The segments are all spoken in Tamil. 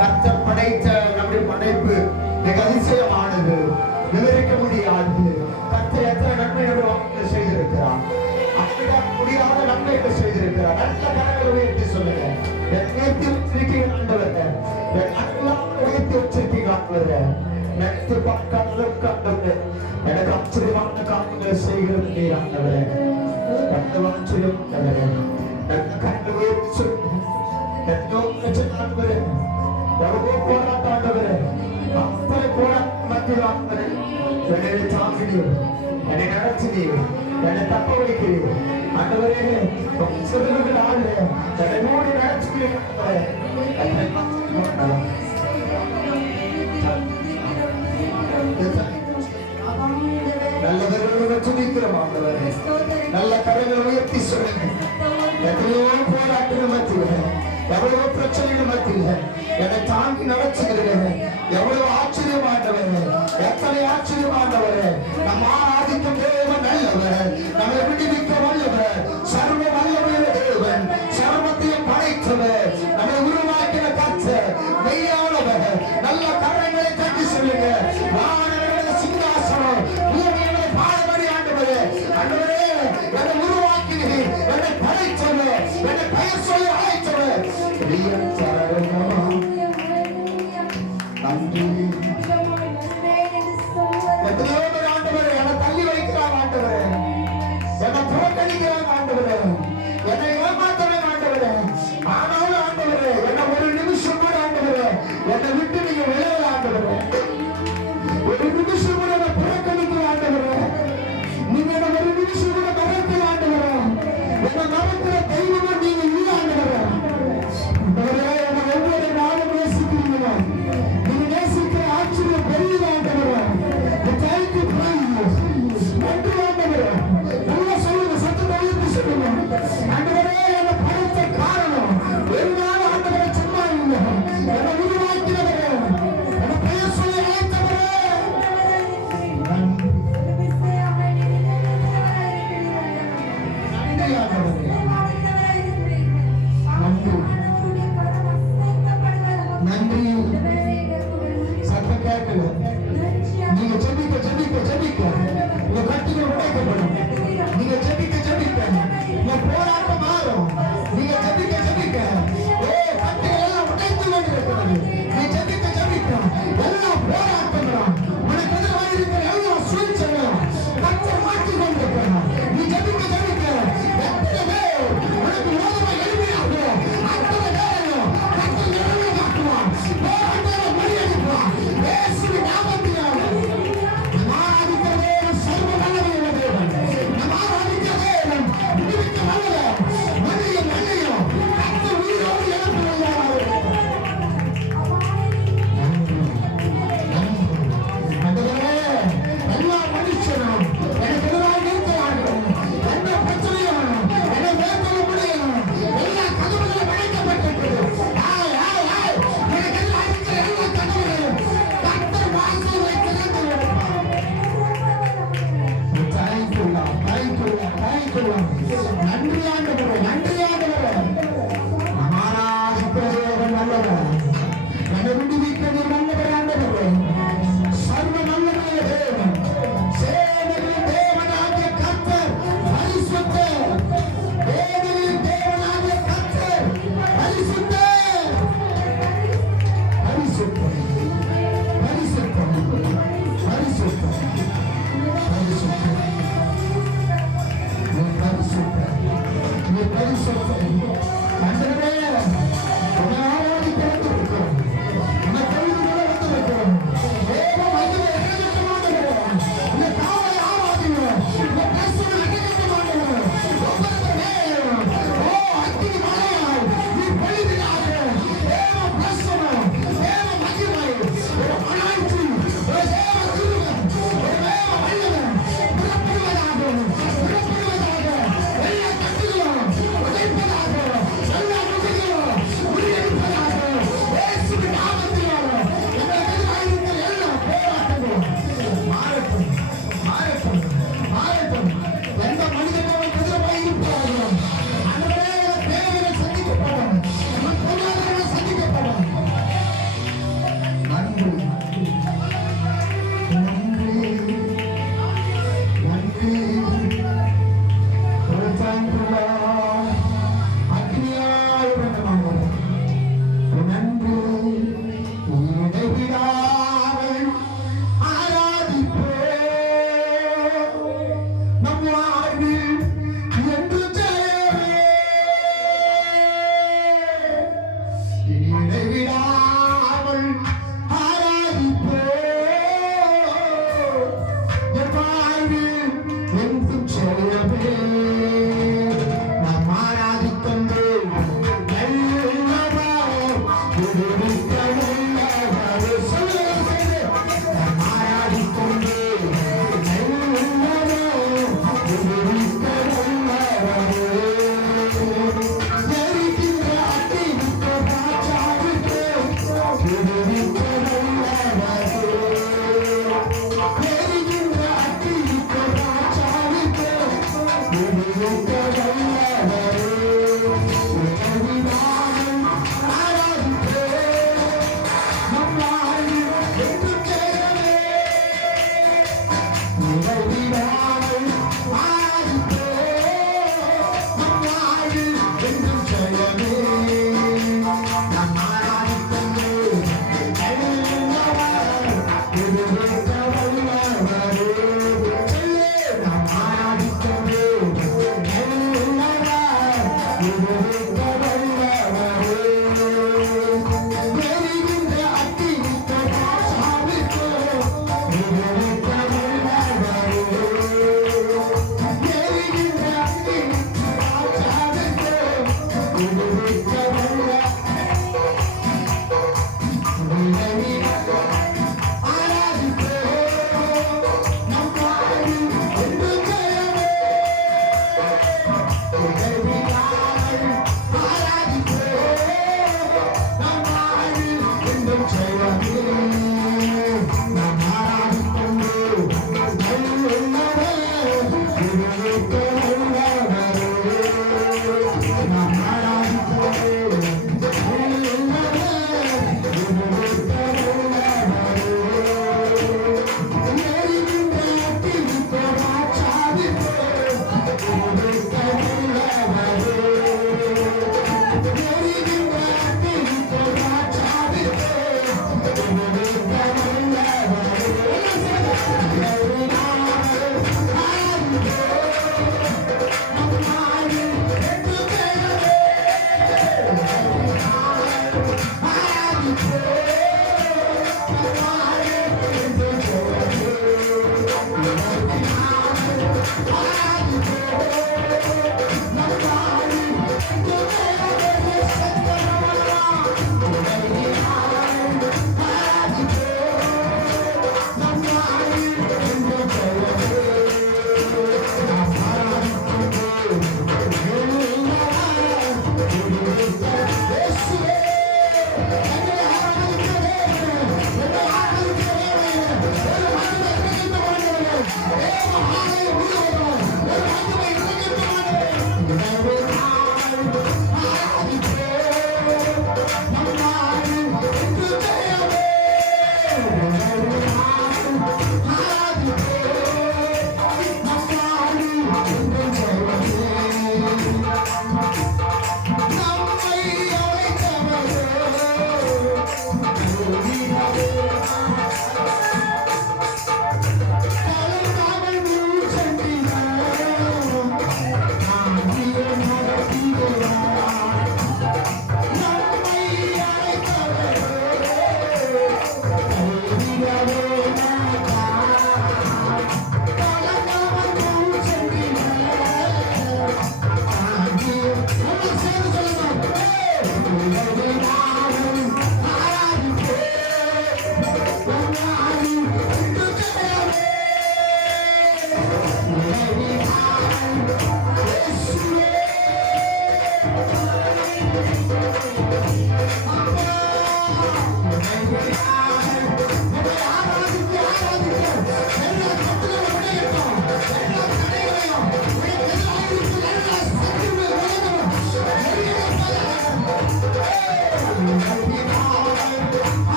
கர்த்தர் படைத்த நம்முடைய படைப்பு மிக அதிசயமானது, விவரிக்க முடியாது. கர்த்தர் எத்தனை நன்மைகள் செய்திருக்கிறார், முடியாத நன்மைகள் செய்திருக்கிறார். நல்ல கரங்களை உயர்த்தி சொல்லுங்க. உயர்த்தி வச்சிருக்கீங்க ஆண்டவரே, உயர்த்தி வச்சிருக்கீங்க ஆண்டவரே. நெக்ஸ்ட் பக்கம் எனக்கு ஆச்சரியமான காரியங்களை செய்கிறது நீர் ஆண்டவரே. ஆச்சரியம் ஆண்டவரே, கண்டு உயர்த்தி சொல்லுங்க. எவ்வளோ போராட்டம் ஆண்டவரே, அத்தனை போராட்டம் மத்தியில் ஆண்டவரே என்னை தாங்கினீர், என்னை நடத்தினீர், என்னை தப்ப வைக்கிறீர் ஆண்டவரே. சொல்லுகிற ஆளு என்னை மூடி நடத்துகிறீர் நல்லவர்கள் துதிக்கிறோம் ஆண்டவரே. நல்ல கரங்களை உயர்த்தி சொல்லுங்க. எத்தனையோ போராட்டங்கள் மத்தியில், எவ்வளவு பிரச்சனைகள் மத்தியில் என்னை தாங்கி நடத்துகிறேன். எவ்வளவு ஆச்சரியமானவரே, எத்தனை ஆச்சரியமானவரே. நம்ம ஆராதிக்கும் தேவன் நல்லவர், நம்மை விடுவிக்க வல்லவர், சர்வ வல்லமையுள்ள தேவன், சர்வத்தையும் படைத்தவர், நம்மை உருவாக்கின கர்த்தர் மெய்யானவர். நல்ல கரங்களை தட்டி சொல்லுங்க. சிங்காசனம் பூமியை பாடுபடி ஆண்டவரே. ஆண்டவரே, என்னை உருவாக்கினீர், என்னை படைத்தவர், என்னை பெயர் சொல்லி அழைத்தவர். எத்தனையோ பேர் ஆண்டவரே என்னை தள்ளி வைக்கிறார் ஆண்டவரே, என்னை புறக்கணிக்கிறார் ஆண்டவரே, என்னை ஏமாற்றவே ஆண்டவரே. ஆனாலும் ஆண்டவரே, என்னை ஒரு நிமிஷம் கூட ஆண்டவரே என்னை விட்டு நீங்க விளையாட ஆண்டவரே. ஒரு நிமிஷம் கூட என்னை புறக்கணிக்கிற ஆண்டவரே. நீங்க என்ன ஒரு நிமிஷம் கூட மறக்கிற ஆண்டவரே. என்னை மறக்கிற தெய்வமும் நீங்க இல்லை ஆண்டவரே. என்னை ஒவ்வொரு நாளும் நேசிக்கிறீங்க. நீங்க நேசிக்கிற ஆச்சரியம் பெரியது ஆண்டவரே. நன்றி ஆண்டவரே. நல்லா சொல்லுங்க, சத்தத்தை உயர்த்தி சொல்லுங்க. ஆண்டவரே, என்னை படைத்த காரணம் ஒரு நாள் ஆண்டவரை சும்மா இல்லை. என்னை உருவாக்கினவரே, என்னை பெயர் சொல்லி அழைத்தவரே. நன்றி ஆண்டவரே, நன்றி. சத்தம் கேட்கல. நீங்க ஜெபிக்க ஜெபிக்க ஜெபிக்க உங்க கட்டுகள் உடைக்கப்படும். நீங்க ஜெபிக்க ஜெபிக்க உங்க போராட்டம் மாறும். நீங்க ஜெபிக்க ஜெபிக்க கட்டுகள் எல்லாம் உடைத்து கொண்டிருக்கிறது. நீ ஜெபிக்க ஜெபிக்க எல்லா போராட்டங்களும் உனக்கு எதிராக இருக்கிற எல்லா சூழ்ச்சிகளும் கர்த்தர் மாற்றி கொண்டிருக்கிறார். நீ ஜெபிக்க ஜெபிக்க எத்தனை பேர் உனக்கு விரோதமாக எழுப்பினார்களோ அத்தனை பேரையும் கர்த்தர் நிறைவு காட்டுவான். போராட்டங்களை முறியடிப்பான். இயேசுவின் நாமத்தினாலே நம்ம ஆராதிக்கிற தேவன் சர்வ வல்லமையுள்ள தேவன். நம்ம ஆராதிக்கிற தேவன் விடுவிக்க வல்லவர். மண்ணையும் மண்ணையும் கர்த்தர் உயிரோடு எழுப்புகிறார். எல்லா மனுஷனும் எனக்கு எதிராக இருக்கிறார்கள். எந்த பிரச்சனையும் என்னை மேற்கொள்ள முடியும். எல்லா கதவுகளும் அடைக்கப்பட்டிருக்கிறது. எனக்கு எதிராக இருக்கிற எல்லா கதவுகளும் கர்த்தர் வாசல் வைத்து நன்றி ஆண்டவரே, நன்றி ஆண்டவரே. ஆராதிக்கிற தேவன் நல்லவர், என்னை விடுவிக்க நீர் நல்லவர் ஆண்டவரே. சர்வ நல்லவருடைய தேவன், சேனைகளின் தேவனாகிய கர்த்தர் பரிசுத்தர். தேவனின் தேவனாகிய கர்த்தர் பரிசுத்தர், பரிசுத்தர், பரிசுத்தர், பரிசுத்தர், பரிசுத்தர். நீ பரிசுத்தர், நீ பரிசுத்தர். ஆண்டவரே, உம்மை ஆராதிக்கிறேன். Yes,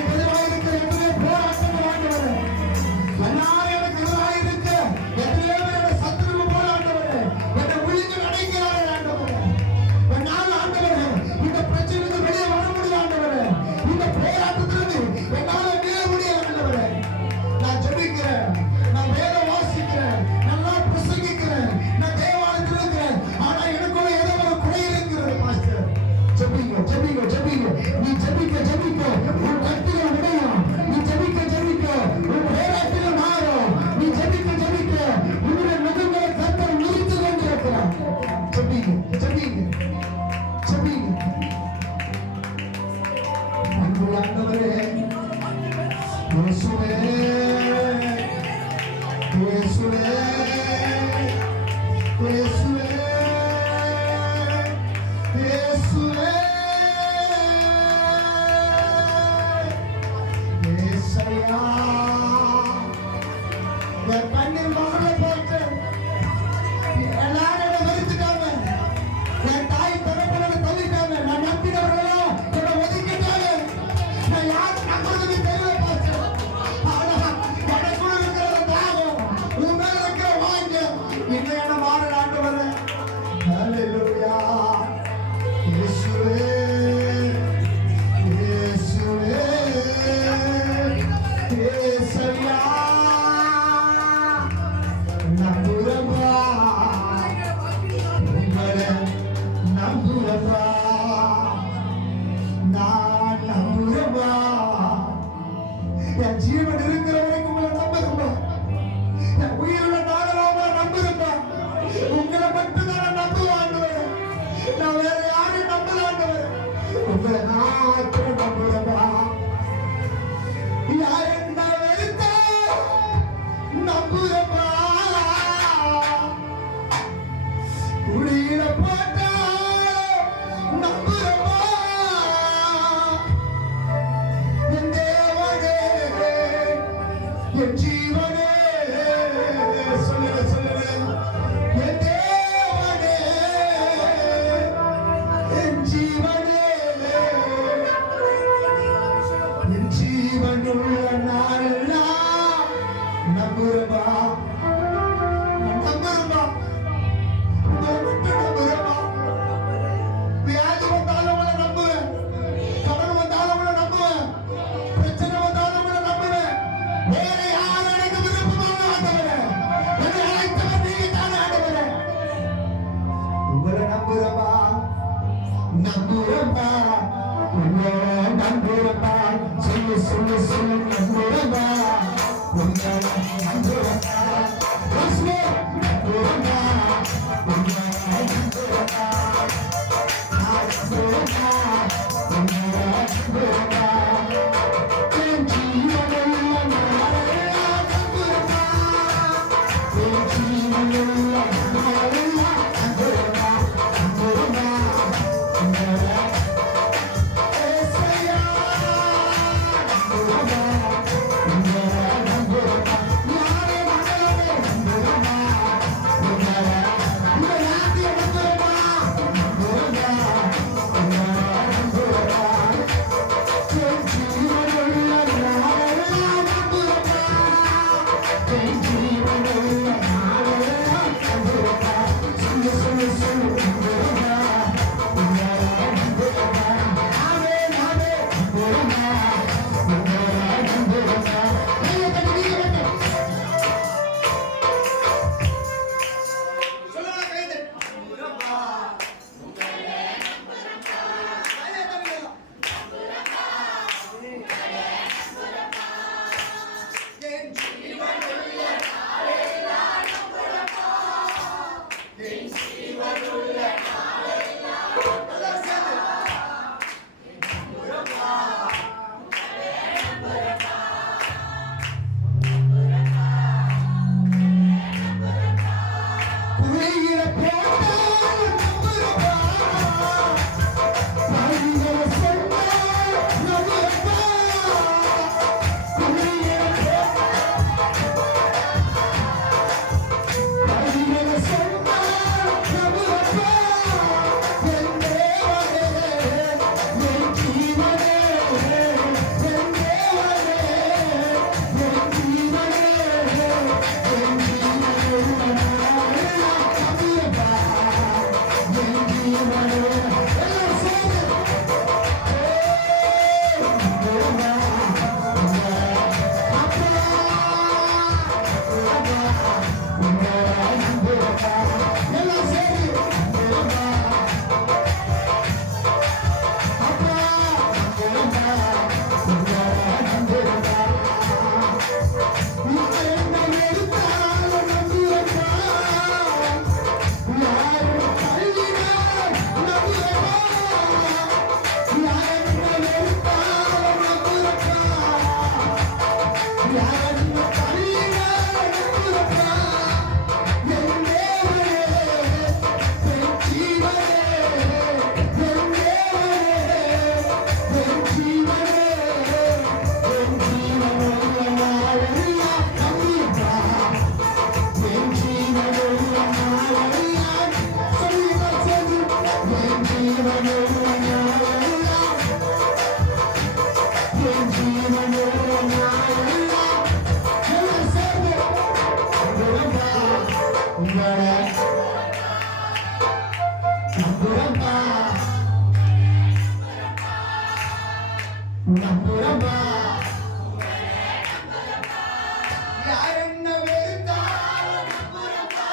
எனக்கு எதிராக இருக்கிற எத்தனையோ போராட்டங்கள் ஆண்டவரே, எல்லாரும் எனக்கு எதிராக இருக்க எத்தனையோ பேரோட சத்துருவு போல ஆண்டவரே, என்னை விழுந்து நடைக்கிறார்கள் ஆண்டவரே. என்னால் ஆண்டவரே இந்த பிரச்சனைக்கு வெளியே வர முடியல ஆண்டவரே, இந்த போராட்டத்திலிருந்து என்னால மீள முடியல ஆண்டவரே. நான் ஜெபிக்கிறேன், நான் வேதம் வாசிக்கிறேன், நல்லா பிரசங்கிக்கிறேன், நான் தேவாலயத்தில் இருக்கிறேன், ஆனா எனக்குள்ள ஏதோ ஒரு குறை இருக்கிறது பாஸ்டர். ஜெபிங்க ஜெபிங்க ஜெபிங்க, நீ ஜெபிக்க ஜெபிக்க உன் கட்டுகள் உடையும், நீ ஜெபிக்க ஜெபிக்க உன் போராட்டங்கள் மாறும், நீ ஜெபிக்க ஜெபிக்க உன்னுடைய நெருங்களை கர்த்தர் நிறுத்தி கொண்டிருக்கிறார். ஜெபிங்க ஜெபிங்க ஜெபிங்க. அன்புள்ள ஆண்டவரே, இயேசுவே இயேசுவே இயேசுவே இயேசுவே இயேசையா, என் கண்ணீர் மகளை போட்டு எல்லாரும் என்னை வெறுத்துட்டாங்க, என் தாய் தகப்பனை தள்ளிட்டாங்க, நான் நம்பினவர்களோ என்னை ஒதுக்கிட்டாங்க, நான் யாரும் நம்புறதுன்னு தெரியல பாஸ்டர். ஆனா எனக்குள்ள இருக்கிற தாகம், உன் மேல இருக்கிற வாங்கியம் இன்னும் என்ன மாறல ஆண்டவரே. ஹல்லேலூயா. இயேசுவே இயேசுவே இயேசையா, நம்புறப்பா உங்களை நம்புறப்பா, நான் நம்புறப்பா, என் ஜீவன் இருக்கிற வரைக்கும் உங்களை நம்புறப்பா, என் உயிருள்ள நாகலாமா நம்புறப்பா, உங்களை மட்டும் தான் நம்புவேன் ஆண்டவரே, நான் வேற யாரையும் நம்பல ஆண்டவரே, உங்களை நான் நம்புறப்பா. யார் என்ன வெறுத்தா நம்புறப்பா, குடியில போட்டா நம்புறப்பா, என் தேவனே என் ஜீவனே, சொல்லுங்க சொல்லுங்க, என் தேவனே என் ஜீவனே, என் ஜீவனுள்ள நாளெல்லாம் நம்புறப்பா, நம்புறப்பா, உங்களை விட்டு நம்புறப்பா. வியாதி வந்தாலும் உங்களை நம்புவேன், கடன் வந்தாலும் உங்களை நம்புவேன், பிரச்சனை வந்தாலும் உங்களை நம்புவேன். வேற யாரும் எனக்கு விருப்பமான ஆண்டவரே, என்னை அழைத்தவர் நீங்க தானே ஆண்டவரே. உங்களை நம்புறப்பா நம்புறப்பா, உங்களை நம்புறப்பா, சொல்லு சொல்லு சொல்லு நம்புறப்பா, உங்களை நம்புறப்பா, நம்புறப்பா, உங்களை நம்புறப்பா, நம்புறப்பா, உங்களை நம்புறப்பா, என் ஜீவனுள்ள நாளெல்லாம் நம்புறப்பா, என் ஜீவனுள்ள நாளெல்லாம் நம்புறப்பா, நம்புறப்பா, உங்களை ஏசையா, நம்புறப்பா, உங்களை நம்புறப்பா, யாரே மகளே நம்புறப்பா, உங்களை இந்த யாத்திய நம்புறப்பா, நம்புறப்பா, உங்களை நம்புறப்பா, என் ஜீவனுள்ள நாளெல்லாம் நம்புறப்பா, என் ஜீவனுள்ள நாளெல்லாம் நம்புறப்பா, சொல்லு சொல்லு சொல்லு நம்புறப்பா, உங்களை நம்புறப்பா, ஆவே ஆவே நம்புறப்பா, உங்களை யாரன்னு தள்ளினார் நம்புறப்பா என் தேவனே என் ஜீவனே என் தேவனே என் ஜீவனே என் ஜீவனுள்ள நாளெல்லாம் நம்பிப்பா என் ஜீவனுள்ள நாளெல்லாம் சொல்லுங்க சொல்லு என் ஜீவனுள்ள நாளெல்லாம் என் ஜீவனுள்ள நாளெல்லாம் எல்லாம் சேர்ந்து நம்புறப்பா உங்களை நம்புறப்பா நம்புறப்பா யார் என்ன வெறுத்தாலும் நம்புறப்பா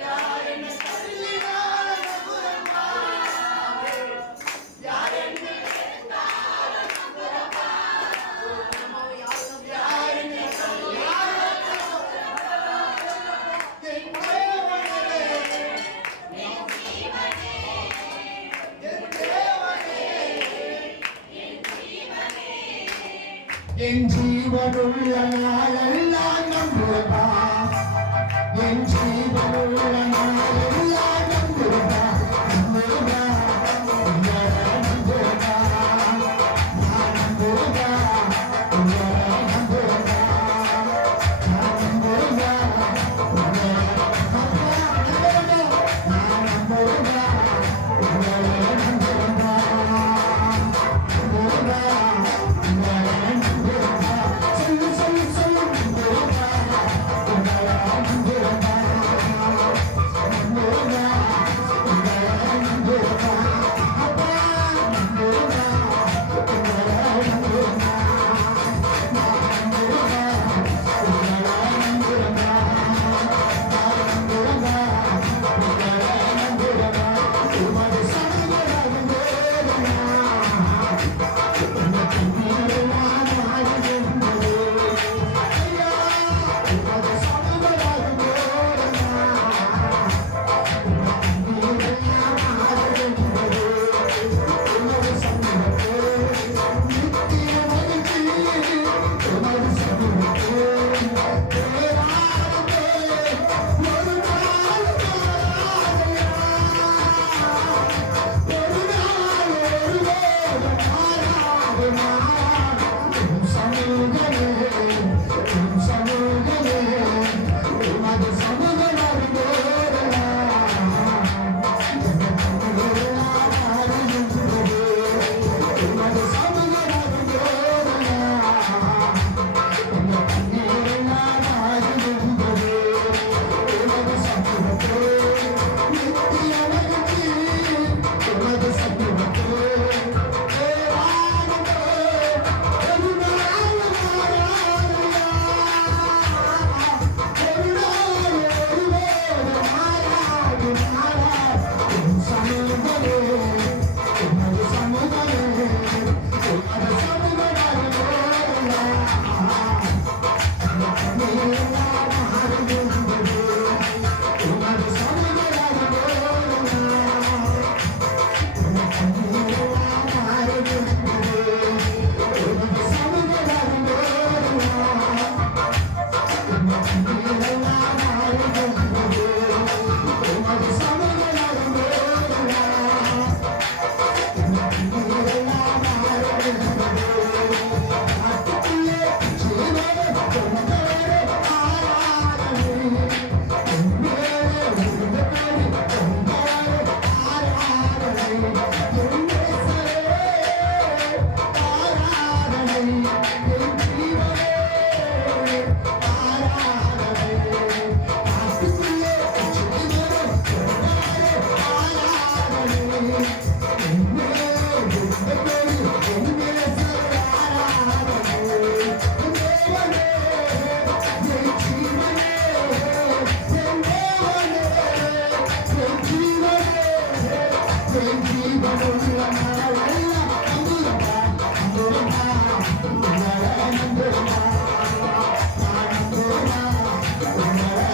யார் என்ன தள்ளினாலும் நம்புறப்பா யார் என்ன வெறுத்தாலும் நம்புறப்பா யார் என்ன தள்ளினாலும் நம்புறப்பா என் தேவனே என் ஜீவனே என் தேவனே என் ஜீவனுள்ள நாளெல்லாம் நம்புறப்பா என் ஜீவனுள்ள நாளெல்லாம் நம்புறப்பா நம்புறப்பா நம்புறப்பா நான் நம்புறப்பா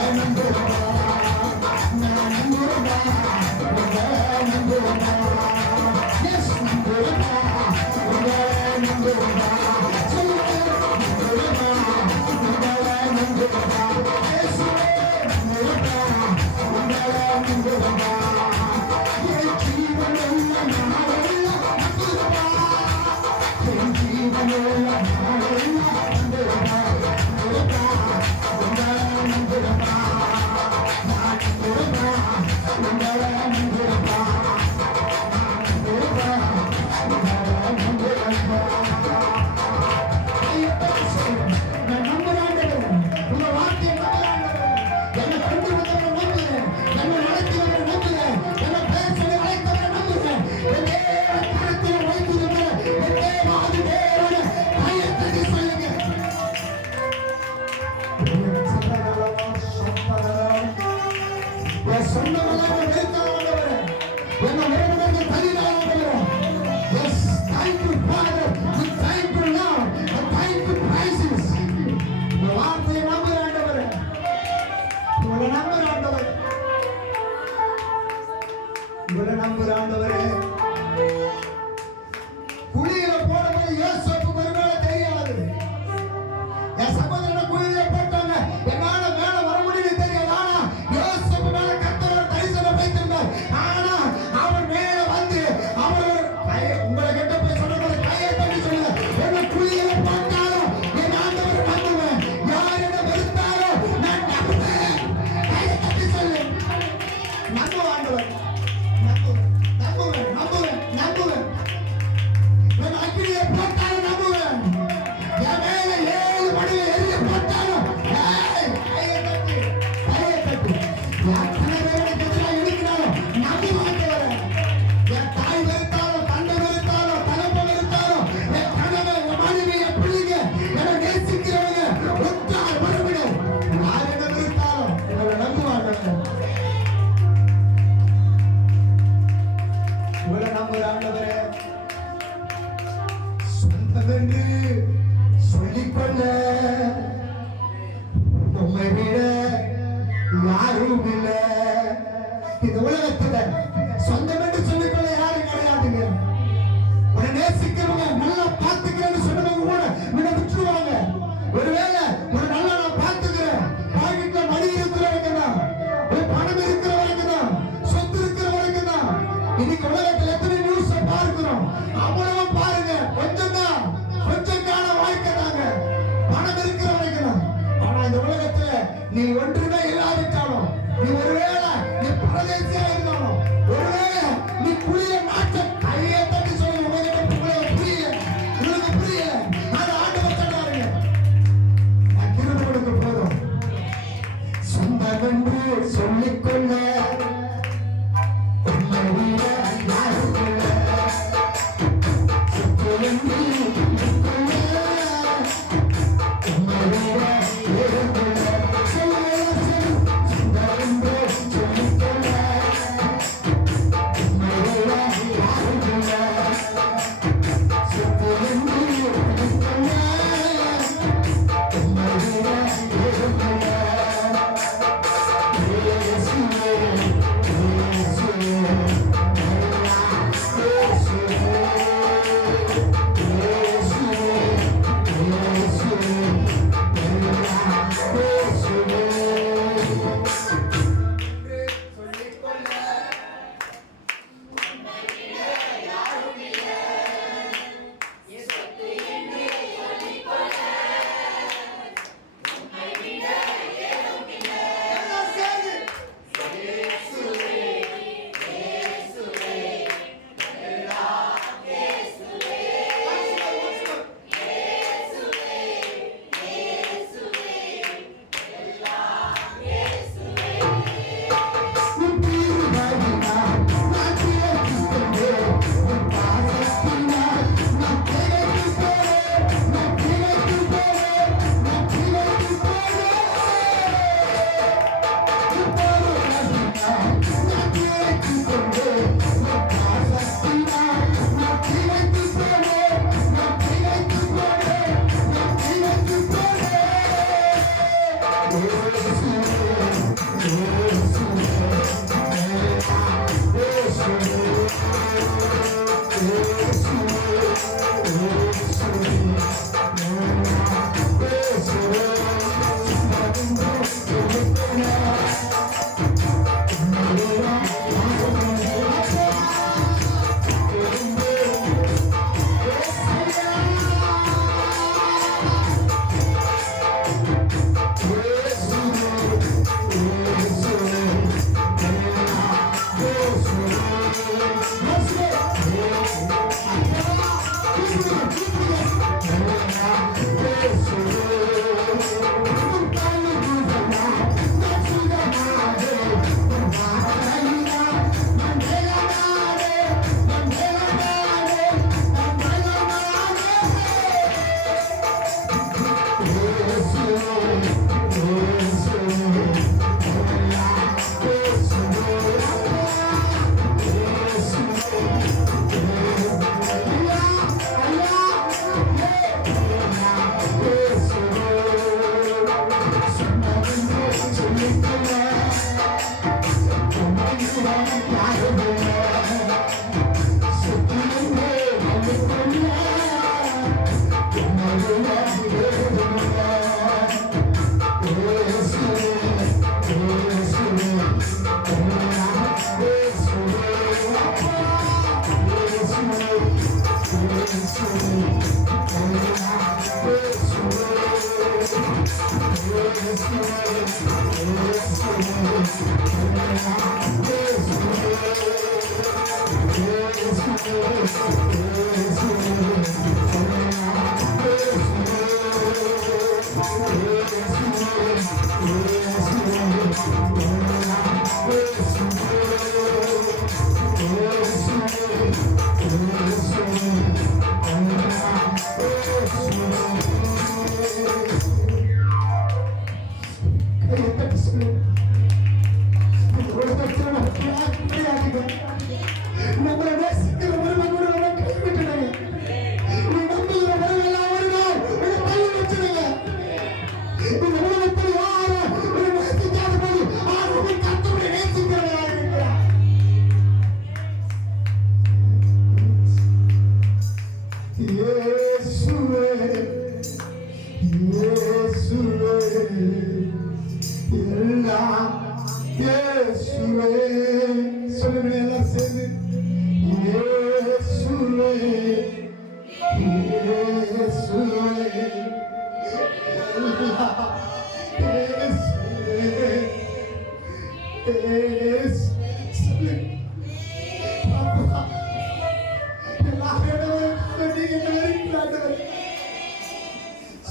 நம்புறப்பா நான் நம்புறப்பா நான் நம்புறப்பா குழியில போடும்போது யோசேப்பு ஒருவேளை தெரியாது. என் சகோதரனை குழியில போட்டாங்க, என்னால மேல வர முடியல தெரியாது. ஆனா யோசேப்பு மேல கர்த்தர் தரிசனம் வைத்திருந்தார். ஆனா அவர் மேல வந்து அவர் உங்களை கிட்ட போய் சொல்லும்போது கையை தட்டி சொல்லுங்க, என்ன குழியில போட்டாலும் என் ஆண்டவர் நம்புவேன், யார் என்ன வெறுத்தாலும் நான் நம்புவேன். கையை தட்டி சொல்லு, நம்புவேன் ஆண்டவர், நம்புவேன் நம்புவேன் நம்புவேன் நம்புவேன். என் அக்கினியை போட்டாலும் நம்புவேன், என் மேல 7 மணியில எரிய போட்டாலும் கையை தட்டி எத்தனை பேருக்கு எதிராக இருக்கிறாலும் நம்புவாங்க. என் தாய் வெறுத்தாலும் தந்தை வெறுத்தாலும் தகப்ப வெறுத்தாலும் என் கணவன் என் மனைவி என் பிள்ளைங்க என்னை நேசிக்கிறவங்க ஒன்றால் மறுபடியும் யார் என்ன வெறுத்தாலும் இவரை நம்புவாங்க. இவரை நம்புற ஆண்டவரே, சொந்தமென்று சொல்லிக்கொள்ள உம்மை விட யாரும் இல்ல. இந்த உலகத்துல சொந்தம் என்று சொல்லிக்கொள்ள யாரும் கிடையாதுங்க. உன்னை நேசிக்கிறவங்க நல்லா பார்த்துக்கிறேன்னு சொன்னவங்க கூட உன்னை விட்டுருவாங்க. ஒருவேளை ஒரு நல்லா நான் பார்த்துக்கிறேன், பாக்கெட்ல மணி இருக்கிற வரைக்கும் தான், ஒரு பணம் இருக்கிற வரைக்கும் தான், சொத்து இருக்கிற வரைக்கும் தான். இன்னைக்கு உலகத்துல எத்தனை நியூஸ் பார்க்கிறோம், அவ்வளவு பாருங்க, கொஞ்சம் தான், கொஞ்சம் கால வாழ்க்கை தாங்க, பணம் இருக்கிற வரைக்கும் தான். ஆனா இந்த உலகத்துல நீ ஒன்றுமே இல்லாவிட்டாலும், நீ ஒருவேளை நீ பரதேசியா இருந்தாலும், ஒருவேளை நீ புளிய மாற்ற கையை தட்டி சொல்லுங்க, உலகத்துல புளிய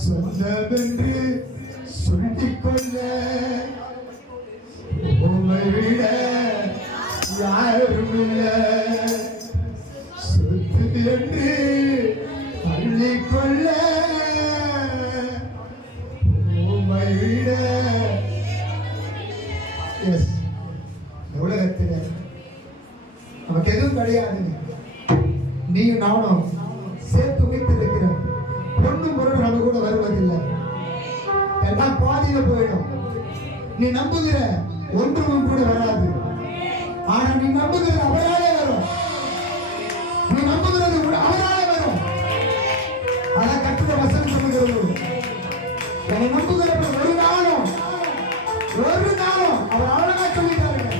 சொல்லவென்று சொல்லிக்கொள்ள உம்மை விட யாருமில்ல, சொத்து என்று பள்ளிக்கொள்ள உம்மை விட. உலகத்தில் நமக்கு எதுவும் கிடையாதுங்க. நீ நானும் சேர்த்து வைத்திருக்கிற பொண்ணு பொருள் நம்ம கூட வருவதில்லை, எல்லாம் பாதியில போயிடும். நீ நம்புகிற ஒன்றும் கூட வராது. ஆனா நீ நம்புகிறது அவராலே வரும். நீ நம்புகிறது அவராலே வரும். அதான் கட்டுரை வசனம் சொல்லுகிறது. என்னை நம்புகிறவர்கள் ஒரு நாளும் அவர் அழகா சொல்லிட்டாருங்க.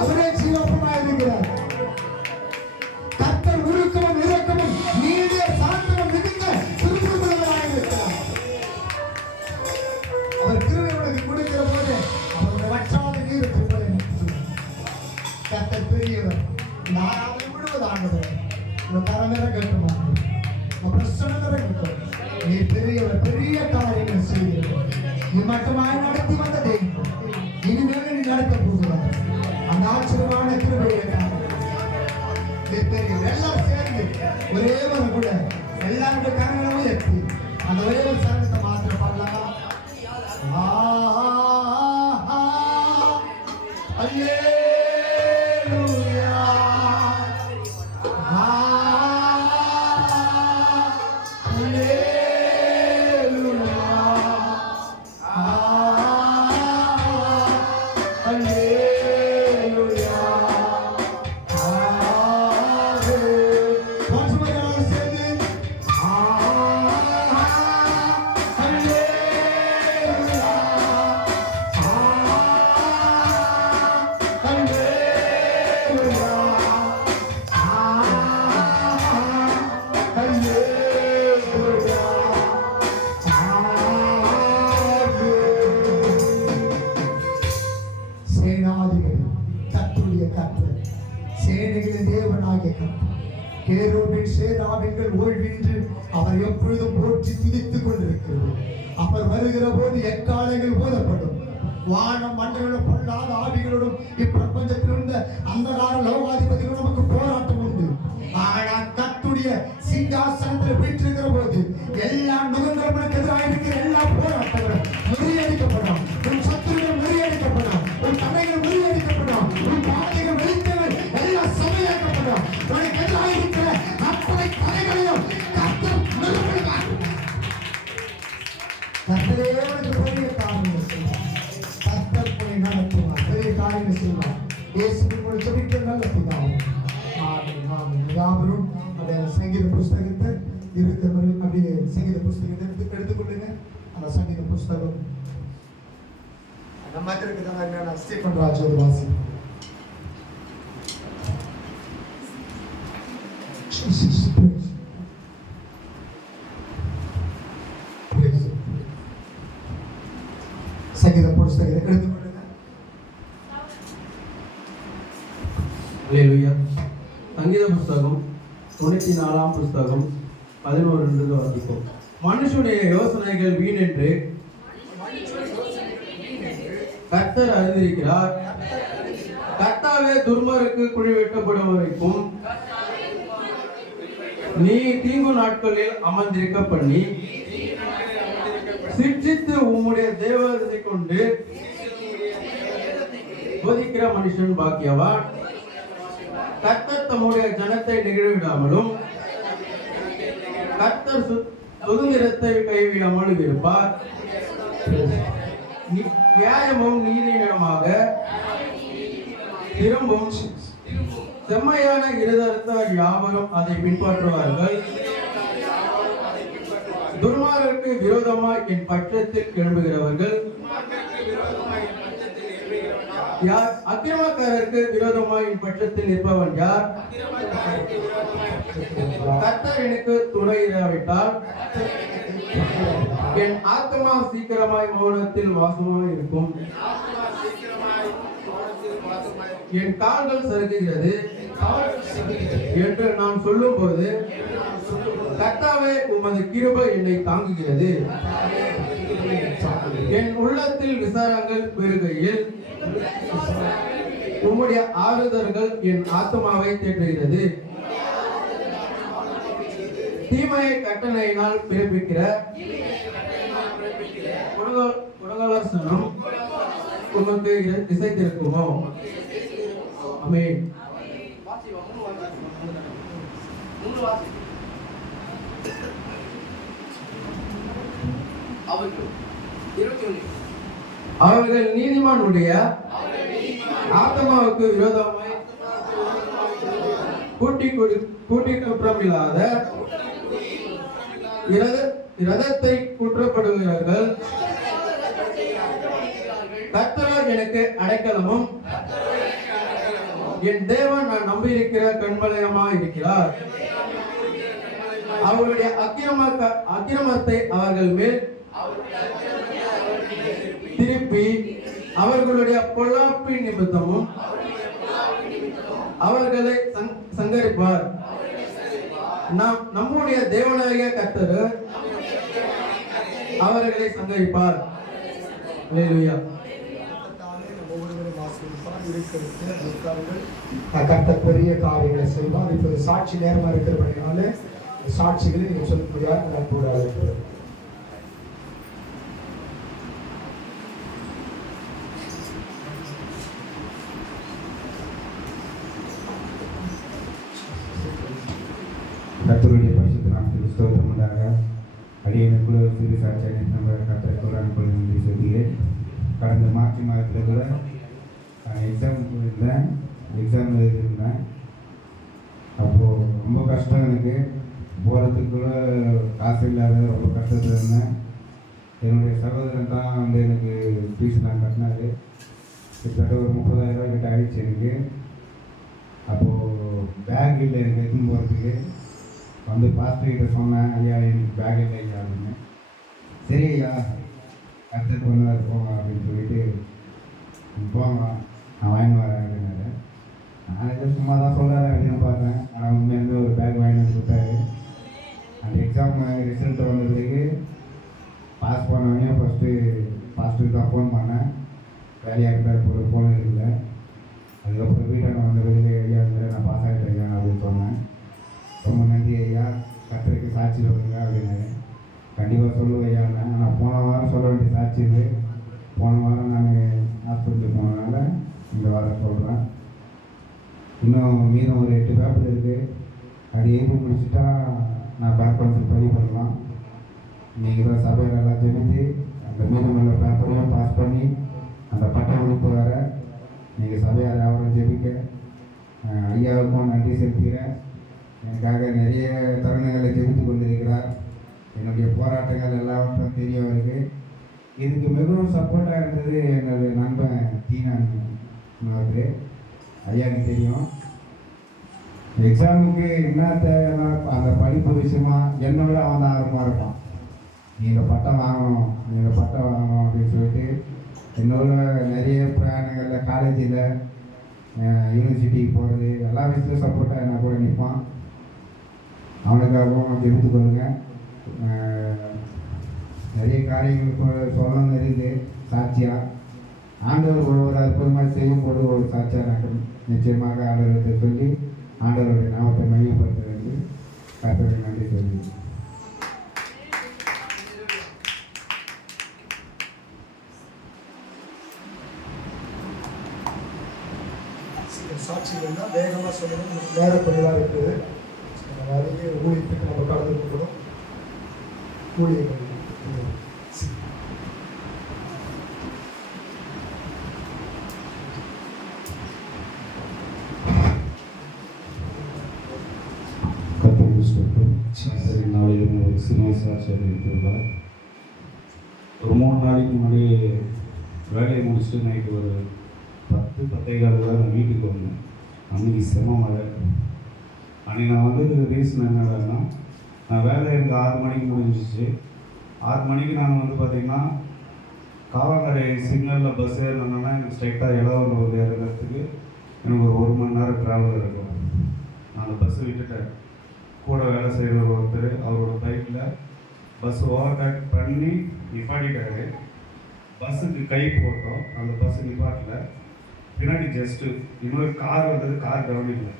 அவரே ஜீவப்பமா இருக்கிறார். கர்த்தர் உருக்கமும் இரக்கமும் நீடிய சாந்தமும் மிகுந்த திருப்புதலாக இருக்கிறார். அவர் கிருபை உனக்கு கொடுக்கிற போது அவருடைய வற்றாத நீர் திருப்பலை. கர்த்தர் பெரியவர். நாராவது முழுவதானவர். உன் தரநிலை கேட்டுமா, உன் பிரச்சனை கேட்கும். நீ பெரியவர், பெரிய காரியங்கள் செய்கிறவர். நீ மட்டுமாய் நடத்தி வந்த தெய்வம் இனிமேல் நீ நடத்த போகிறார். அந்த ஆச்சரியமான கிருபையை பெரியவர் எல்லாரும் சேர்ந்து ஒரே ஒரு கூட எல்லாருடைய கரங்களும் உயர்த்தி அந்த ஒரே ஒரு சரணத்தை மாத்திரம் பண்ணலாம். அவர் எப்பொழுதும் போற்றி துதித்துக் கொண்டிருக்கிறது. அவர் வருகிற போது எக்காலங்கள் போதப்படும். வானம் மண்டலம் பொல்லாத ஆவிகளோடும் இப்பிரபஞ்சத்தில் இருந்த அந்தகார லோகாதிபதிகளும் நமக்கு போராட்டம் உண்டு. ஆனால் கர்த்தருடைய சிங்காசனத்தில் வீற்றிருக்கிற போது எல்லா நுகர்வுகளுக்கு எதிராக இருக்கிற எல்லா போராட்டங்களும் முறியடிக்கப்படும். உன் சத்துருகள் முறியடிக்கப்படும். உன் தடைகள் முறியடிக்கப்படும். உன் பாதைகள் வெளித்தவர்கள் எல்லாம் சமையாக்கப்படும். உனக்கு எதிராக இருக்கிற அத்தனை தடைகளையும் கர்த்தர் நிறுத்துவார். கர்த்தரே உனக்கு பெரிய காரியங்கள் செய்வார். கர்த்தர் உன்னை நடத்துவார், பெரிய காரியங்கள் செய்வார். இயேசுவின் மூலம் ஜெபிக்கிற நல்ல பிதாவே, ஆமென் ஆமென். யாவரும் அந்த சங்கீத புஸ்தகத்தை இருக்கிறவர்கள் அப்படியே சங்கீத புஸ்தகத்தை எடுத்துக்கொள்ளுங்க. அந்த சங்கீத புஸ்தகம் நம்ம இருக்கிற ஸ்டீஃபன் ராஜோட வாசி. புஸ்தகத்தை எடுத்துக்கொள்ளுங்க. அல்லேலூயா. சங்கீத புஸ்தகம் 94ஆம் புஸ்தகம் 11 வாசிப்போம். மனுஷனுடைய யோசனைகள் வீணென்று கர்த்தர் அறிந்திருக்கிறார். கர்த்தாவே துர்மாருக்கு குழி வெட்டப்படும் வரைக்கும் நீ தீங்கு நாட்களில் அமர்ந்திருக்க பண்ணி சிற்றித்து உம்முடைய தேவதை கொண்டு போதிக்கிற மனுஷன் பாக்கியவான். கர்த்தர் தம்முடைய ஜனத்தை நிகழ்விடாமலும் கர்த்தர் சுதந்திரத்தை கைவிடாமலும் இருப்பார். நியாயமும் நீதியுமாக திரும்பும் செம்மையான இருதயத்தார் யாவரும் அதை பின்பற்றுவார்கள். துர்மார்கருக்கு விரோதமாய் என் பட்சத்தில் எழும்புகிறவர்கள் யார்? அக்கிரமக்காரருக்கு விரோதமாய் என் பட்சத்தில் நிற்பவன் யார்? கர்த்தர் எனக்கு துணை இராவிட்டால் என் ஆத்மா சீக்கிரமாய் மௌனத்தில் வாசமாய் இருக்கும். என் கால்கள் சறுக்குகிறது என்று நான் சொல்லும் போது கர்த்தாவே உமது கிருபை என்னை தாங்குகிறது. என் உள்ளத்தில் விசாரங்கள் பெருகையில் உம்முடைய ஆறுதல்கள் என் ஆத்மாவை தேற்றுகிறது. தீமையை கட்டளையினால் பிறப்பிக்கிற குணகலசனம் உமக்கு இசைத்திருக்குமோ? ஆமென். அவர்கள் நீதிமானுடைய ஆத்மாவுக்கு விரோதமாய் கூட்டி குற்றமில்லாத இரதத்தை குற்றப்படுகிறார்கள். கர்த்தர் எனக்கு அடைக்கலமும் என் தேவன் நான் நம்பியிருக்கிற கண்மலையமாய் இருக்கிறார். அவர்களுடைய அக்கிரமத்தை அவர்கள் மேல் திருப்பி அவர்களுடைய பொல்லாப்பின் நிமித்தமும் அவர்களை சங்கரிப்பார். நம்முடைய தேவனாகிய கர்த்தர் அவர்களை சங்கரிப்பார். அல்லேலூயா. கர்த்தர் பெரிய காரியங்களை செய்வார். இப்போது சாட்சி நேரமா இருக்கிறபடினால சாட்சிகளை நீங்க சொல்ல முடியாது. நட்போடு அழைக்கிறேன். கர்த்தருடைய பரிசுத்த நாமத்துக்கு ஸ்தோத்திரம் உண்டாக. அடியனுக்குள்ள சிறு சாட்சியாக நம்ம கர்த்தருக்குள்ள நன்றி சொல்கிறேன். கடந்த மார்ச் மாதத்தில் கூட எக்ஸாம் எழுதியிருந்தேன். அப்போது ரொம்ப கஷ்டம், எனக்கு போகிறதுக்கு கூட காசு இல்லாத ரொம்ப கஷ்டத்தில் இருந்தேன். என்னுடைய சகோதரன் தான் வந்து எனக்கு ஃபீஸ் நான் கட்டினாரு. கிட்டத்தட்ட ஒரு 30,000 கிட்ட ஆயிடுச்சு எனக்கு. அப்போது பேக் இல்லை எனக்கு எடுத்துன்னு போகிறதுக்கு. வந்து பாஸ்டர்கிட்ட சொன்னேன், ஐயா எனக்கு பேக் இல்லை ஐயா அப்படின்னு. சரி ஐயா கற்றுட்டு வந்தாரு போங்க அப்படின்னு சொல்லிட்டு போங்க நான் வாங்கி வரேன் அப்படின்னாரு. நான் எதுவும் சும்மா தான் சொல்கிறாரு அப்படின்னு பார்த்தேன். ஆனால் உண்மையிலேருந்து ஒரு பேக் வாங்கி வந்து கொடுத்தாரு. அந்த எக்ஸாம் ரிசல்ட் வந்ததுக்கு பாஸ் பண்ணோடனே ஃபஸ்ட்டு பாஸ்டருக்கு தான் ஃபோன் பண்ணேன். வேலையாக இருந்தார், ஒரு ஃபோன் எடுக்கல. அதுக்கப்புறம் வீட்டில் வந்த பிறகு ஐயா இருந்தார், நான் பாஸ் ஆகிட்டேன் ஐயா அப்படின்னு சொன்னேன். ரொம்ப நன்றி ஐயா, கர்த்தருக்கு சாட்சி சொல்லுங்க அப்படின்னாரு. கண்டிப்பாக சொல்லுவேன் ஐயாண்ணே. ஆனால் போன வாரம் சொல்ல வேண்டிய சாட்சி இது. போன வாரம் நான் ஹாஸ்பிட்டலுக்கு போனதுனால இந்த வாரம் சொல்கிறேன். இன்னும் மீதம் ஒரு 8 பேப்பர் இருக்குது. அது எழுதி முடிச்சுட்டா நான் பேக் கவுன்சில் பதிவு பண்ணலாம். நீங்கள் தான் சபையில் எல்லாம் ஜெபித்து அந்த மீதம் உள்ள பேப்பரையும் பாஸ் பண்ணி அந்த பட்டம் முடிப்பு வர நீங்கள் சபையார் யாரும் ஜெபிக்க ஐயாவுக்கும் நன்றி செலுத்துகிறேன். எனக்காக நிறைய தருணங்களை ஜெபித்து கொண்டிருக்கிறார். என்னுடைய போராட்டங்கள் எல்லாவற்றும் தெரிய வருது. இதுக்கு மிகவும் சப்போர்ட்டாக இருந்தது என்னுடைய நண்பன் தீனான். ஐயாவுக்கு தெரியும் எக்ஸாமுக்கு என்ன தேவைன்னா அந்த படிப்பு விஷயமா என்னோட அவன் தான் ஆர்வமாக இருப்பான். நீங்கள் பட்டம் வாங்கணும் அப்படின்னு சொல்லிட்டு என்னோட நிறைய பிரயாணங்களில் காலேஜில் யூனிவர்சிட்டிக்கு போகிறது எல்லா விஷயத்துலையும் சப்போர்ட்டாக என்ன கூட நிற்பான். அவனுக்காகவும் ஜெபித்து கொள்ளுங்க. நிறைய காரியங்கள் சொல்லணும் இருக்குது சாட்சியாக. ஆண்டவர் ஒரு அற்புதமாக செய்யும்போது ஒரு சாட்சியாக நடக்கும். நிச்சயமாக ஆண்டவர்கிட்ட சொல்லி ஆண்டவருடைய நாமத்தை மையப்படுத்த வேண்டி கர்த்தருக்கு நன்றி சொல்லி சாட்சிகள்னா வேகமாக சொல்லணும். நேர குறைவாக இருக்குது. நிறைய ஊழியத்துக்கு நம்ம கலந்து கொடுக்கணும். ஊழியர்கள் நாளிலும் ஒரு சினிமா சாட்சியாக இருக்கிறார். ஒரு 3 நாளைக்கு முன்னாடி வேலையை முடிச்சுட்டு நைட்டு ஒரு 10-10:15 நான் வீட்டுக்கு வந்தேன். அன்றைக்கி செம மழை. அன்றைக்கி நான் வந்ததுக்கு ரீசன் என்னடான்னா, நான் வேலை எனக்கு 6 மணிக்கு முடிஞ்சிச்சு. 6 மணிக்கு நான் பார்த்திங்கன்னா காவாங்கரை சிக்னலில் பஸ் ஏறினோன்னா எனக்கு ஸ்ட்ரைட்டாக இளவூரில் வந்து இறங்கிறதுக்கு எனக்கு ஒரு 1 மணி நேரம் ட்ராவல் இருக்கும். நான் அந்த பஸ்ஸை விட்டுட்டேன். கூட வேலை செய்கிற ஒருத்தர் அவரோட பைக்கில் பஸ் ஓவர்டேக் பண்ணி நிப்பாட்டிட்டாரு. பஸ்ஸுக்கு கை போட்டோம். அந்த பஸ்ஸு நிப்பாட்டில் பின்னாடி ஜஸ்ட்டு இன்னொரு கார் வந்தது. கார் கவனிக்கல.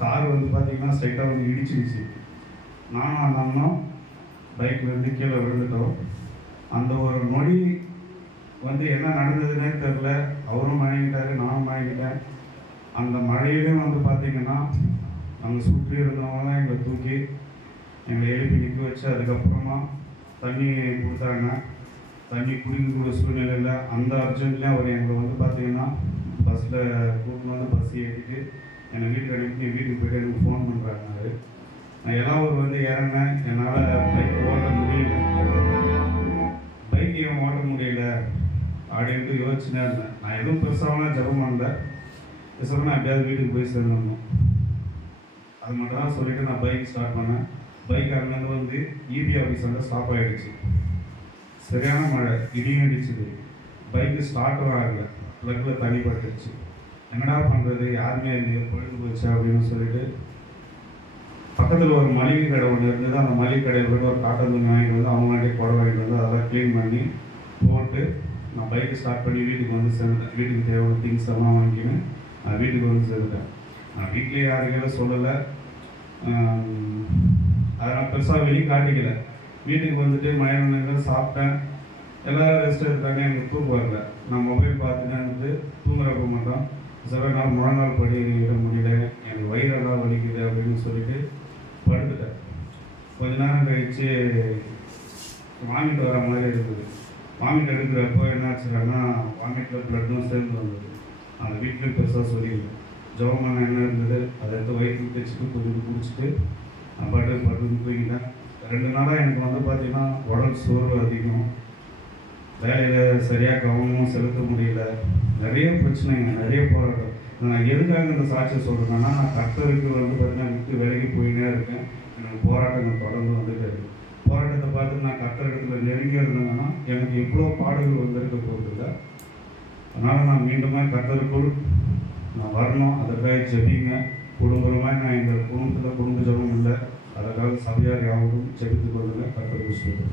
கார் பார்த்திங்கன்னா ஸ்ட்ரைட்டாக இடிச்சிருச்சு. நானும் அந்த அண்ணனும் பைக்லேருந்து கீழே விழுந்துட்டோம். அந்த ஒரு நொடி என்ன நடந்ததுன்னே தெரில. அவரும் மயங்கிட்டாரு, நானும் மயங்கிட்டேன். அந்த மழையிலையும் பார்த்திங்கன்னா அங்கே சுற்றி இருந்தவங்களாம் எங்களை தூக்கி எங்களை எழுப்பி நிற்க வச்சு அதுக்கப்புறமா தண்ணி கொடுத்தாங்க. தண்ணி குடிக்கக்கூடிய சூழ்நிலையில் அந்த அர்ஜென்ட்லேயும் அவர் எங்களை பார்த்திங்கன்னா பஸ்ஸில் கூப்பிட்டு பஸ் ஏற்றிட்டு என்னை வீட்டுக்கு அனுப்பி வீட்டுக்கு போய்ட்டு எனக்கு ஃபோன் பண்ணுறாங்க. நான் எல்லாம் இறங்கினேன். என்னால் பைக் ஓட்ட முடியல. பைக் ஏன் ஓட்ட முடியல அப்படின்ட்டு யோசிச்சுனே இருந்தேன். நான் எதுவும் பெருசாகலாம் ஜபம் பண்ணல. பேசாமல் நான் எப்படியாவது வீட்டுக்கு போய் சேர்ந்துடணும். அது மட்டும் தான் சொல்லிவிட்டு நான் பைக் ஸ்டார்ட் பண்ணேன். பைக் அங்கேருந்து இபி ஆஃபீஸ் ஸ்டாப் ஆகிடுச்சு. சரியான மழை, இடியும் அடிச்சுது. பைக்கு ஸ்டார்ட்டும் ஆகலை. ப்ளக்கில் தண்ணி பட்டுருச்சு. என்னடா பண்ணுறது, யாருமே இல்லையே, பொழுது போச்சு அப்படின்னு சொல்லிட்டு பக்கத்தில் ஒரு மளிகை கடை ஒன்று இருந்தது. அந்த மளிகை கடையில் போய்ட்டு ஒரு காட்டன் துணி வாங்கிட்டு அவங்களாண்டே குடம் வாங்கிட்டு அதெல்லாம் க்ளீன் பண்ணி போட்டு நான் பைக்கு ஸ்டார்ட் பண்ணி வீட்டுக்கு சேர்ந்துட்டேன். வீட்டுக்கு தேவையான திங்ஸ் எல்லாம் வாங்கின்னு நான் வீட்டுக்கு சேர்ந்துட்டேன். நான் வீட்லேயே யாருக்கையும் சொல்லலை. அதை நான் பெருசாக வெளியே காட்டிக்கல. வீட்டுக்கு மயக்கம் சாப்பிட்டேன். எல்லோரும் ரெஸ்ட் எடுத்தாங்க. எனக்கு தூக்கம் வரல. நான் மொபைல் பார்த்துட்டு தூங்குறப்ப மாட்டோம். சில நாள் முழங்கால் படிட முடியல, எனக்கு வயிறெல்லாம் வலிக்குது அப்படின்னு சொல்லிட்டு படுத்துட்டேன். கொஞ்ச நேரம் கழித்து வாமிட் வர மாதிரி இருந்தது. வாமிட் எடுக்கிறப்போ என்னாச்சுன்னா வாமிட்டில் ப்ளட்டும் சேர்ந்து வந்தது. அந்த வீட்டில் பெருசாக சொல்லிடுது. ஜோமான என்ன இருந்தது அதை எடுத்து வயிற்றுக்கு தைச்சிட்டு கொஞ்சம் குடிச்சிட்டு நான் படுத்து தூங்கிட்டேன். 2 நாளாக எனக்கு பார்த்திங்கன்னா உடல் சோர்வு அதிகம். வேலையில் சரியாக கவனமும் செலுத்த முடியல. நிறைய பிரச்சனைங்க, நிறைய போராட்டம். நான் எதுக்காக இந்த சாட்சியை சொல்கிறேன்னா, நான் கர்த்தருக்கு பார்த்திங்கன்னா விட்டு விலகி போயினே இருக்கேன். எனக்கு போராட்டங்கள் தொடர்ந்து வந்துட்டு இருக்கு. போராட்டத்தை பார்த்து நான் கர்த்தரிடத்துல நெருங்கி இருந்தேன்னா எனக்கு எவ்வளோ பாடுகள் வந்திருக்க போகுதில்லை. அதனால் நான் மீண்டுமே கர்த்தருக்குள் நான் வரணும். அதற்காக ஜெபிங்க. குடும்பமாக நான் எங்கள் குடும்பத்தில் குடும்ப ஜெபம் இல்லை. அதற்காக சபையார் யாவரும் ஜெபித்துக் கொள்ளுங்க. கர்த்தருக்கு சொல்லுங்கள்.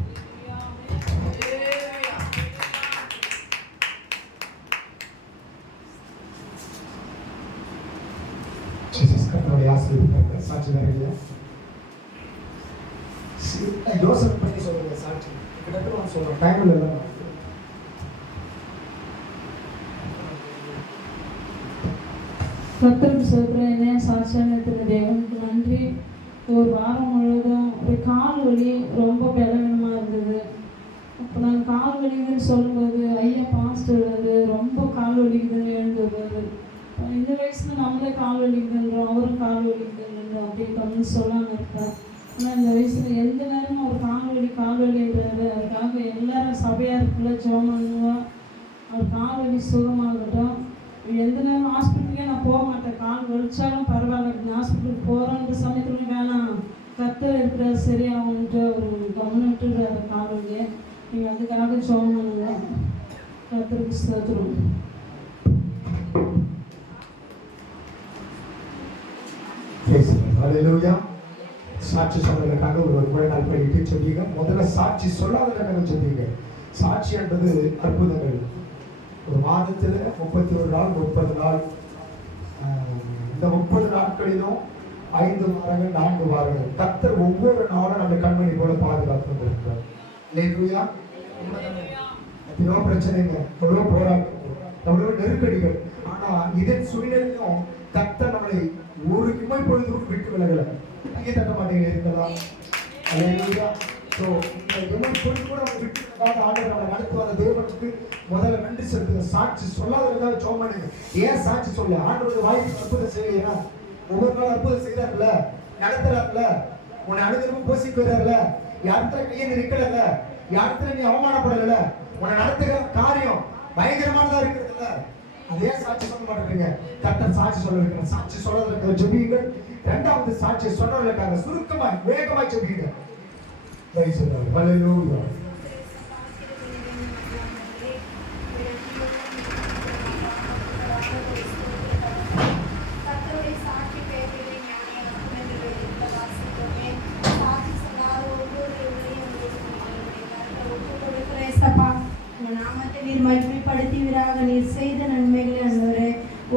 கர்த்தருடைய ஆசீர்வாதம் சாட்சிதாரியா யோசனை பண்ணி சொல்லுங்க. சாட்சி கிட்டத்தட்ட சொல்கிறேன் டைமில் எல்லாம் கர்த்தருக்கு சொல்கிறேன். என்ன சாட்சியான தேவனுக்கு நன்றி. ஒரு வாரம் முழுவதும் ஒரு கால் வலி ரொம்ப பலவீனமாக இருந்தது. அப்போ நான் கால் வலிக்குதுன்னு சொல்லும்போது ஐயா பாஸ்டர் ரொம்ப கால் வலிக்குதுன்னு எழுந்து வருவார். இந்த வயசில் நம்மளே கால் வலிக்குதுன்றோம், அவரும் கால் வலிக்குதுன்றோம் அப்படின்னு சொல்லாமல் இருப்பேன். ஆனால் இந்த வயசில் எந்த நேரமும் ஒரு கால் வலின்றாரு. அதுக்காக எல்லாரும் சபையாருக்குள்ள ஜெபம் பண்ணுவோம். அவர் கால் வலி சுகமாகட்டும். எந்த நேரம் ஹாஸ்பிட்டலுக்கே நான் போக மாட்டேன். கால் வலிச்சாலும் பரவாயில்ல, ஹாஸ்பிட்டலுக்கு போகிறோன்ற சமயத்துல வேணாம், கர்த்தர் இருக்கிற சரியாகும்ன்ட்டு ஒரு கவனம் விட்டுடுறாரு கால் வலியை. நீங்கள் அதுக்காக ஜெபம் பண்ணுங்க. கர்த்தர் கர்த்தருக்கு ஸ்தோத்திரம். ஹல்லேலூயா. சாட்சி சொல்றதுக்காக ஒரு முறை நாள் பண்ணிட்டு சொல்லிங்க. முதல்ல சாட்சி சொல்லாததுக்காக சொல்லிங்க. சாட்சி என்பது அற்புதங்கள். ஒரு மாதத்தில் 31 நாள் 30 நாள், இந்த 30 நாட்களிலும் 5 வாரங்கள் 4 வாரங்கள் கர்த்தர் ஒவ்வொரு நாளும் நம்ம கண்மணி போல பாதுகாத்து வந்திருக்கிறார். ஹல்லேலூயா. எவ்வளோ பிரச்சனைங்க, எவ்வளோ போராட்டம், எவ்வளோ நெருக்கடிகள். ஆனா இதன் சூழ்நிலையும் கர்த்தர் நம்மளை ஒரு இமை பொழுதுக்கும் விட்டு விலகலை. அங்கே தட்ட மாட்டேங்க இருக்கலாம். ஹல்லேலூயா. ஸோ இந்த இமை பொழுது கூட நம்ம விட்டு விலகாத ஆண்டவர் நம்மளை நடத்து வர தேவனுக்கு முதல்ல நன்றி செலுத்துங்க. சாட்சி சொல்லாதவர்கள் ஜெபம் பண்ணுங்க. ஏன் சாட்சி சொல்ல? ஆண்டவர் வாய்ப்பு அற்புதம் செய்யலையா? ஒவ்வொரு நாள் அற்புதம் செய்கிறார்ல, நடத்துறாருல, உன்னை அனுதினமும் போசிக்கிறார்ல, யார்கிட்ட கையை நிற்கல, யார்கிட்ட நீ அவமானப்படல, உன்னை நடத்துகிற காரியம் பயங்கரமானதா இருக்கிறதுல, அதே சாட்சி சொல்ல மாட்டேங்க. கர்த்தர் சாட்சி சொல்ல வைக்கிற சாட்சி சொல்றதுக்காக ஜெபியுங்கள். இரண்டாவது சாட்சி சொல்றதுக்காக சுருக்கமாய் வேகமாய் ஜெபியுங்க. ஹல்லேலூயா. மகிமைப்படுத்துவீராக. நீர் செய்த நன்மைகளை ஆண்டவரே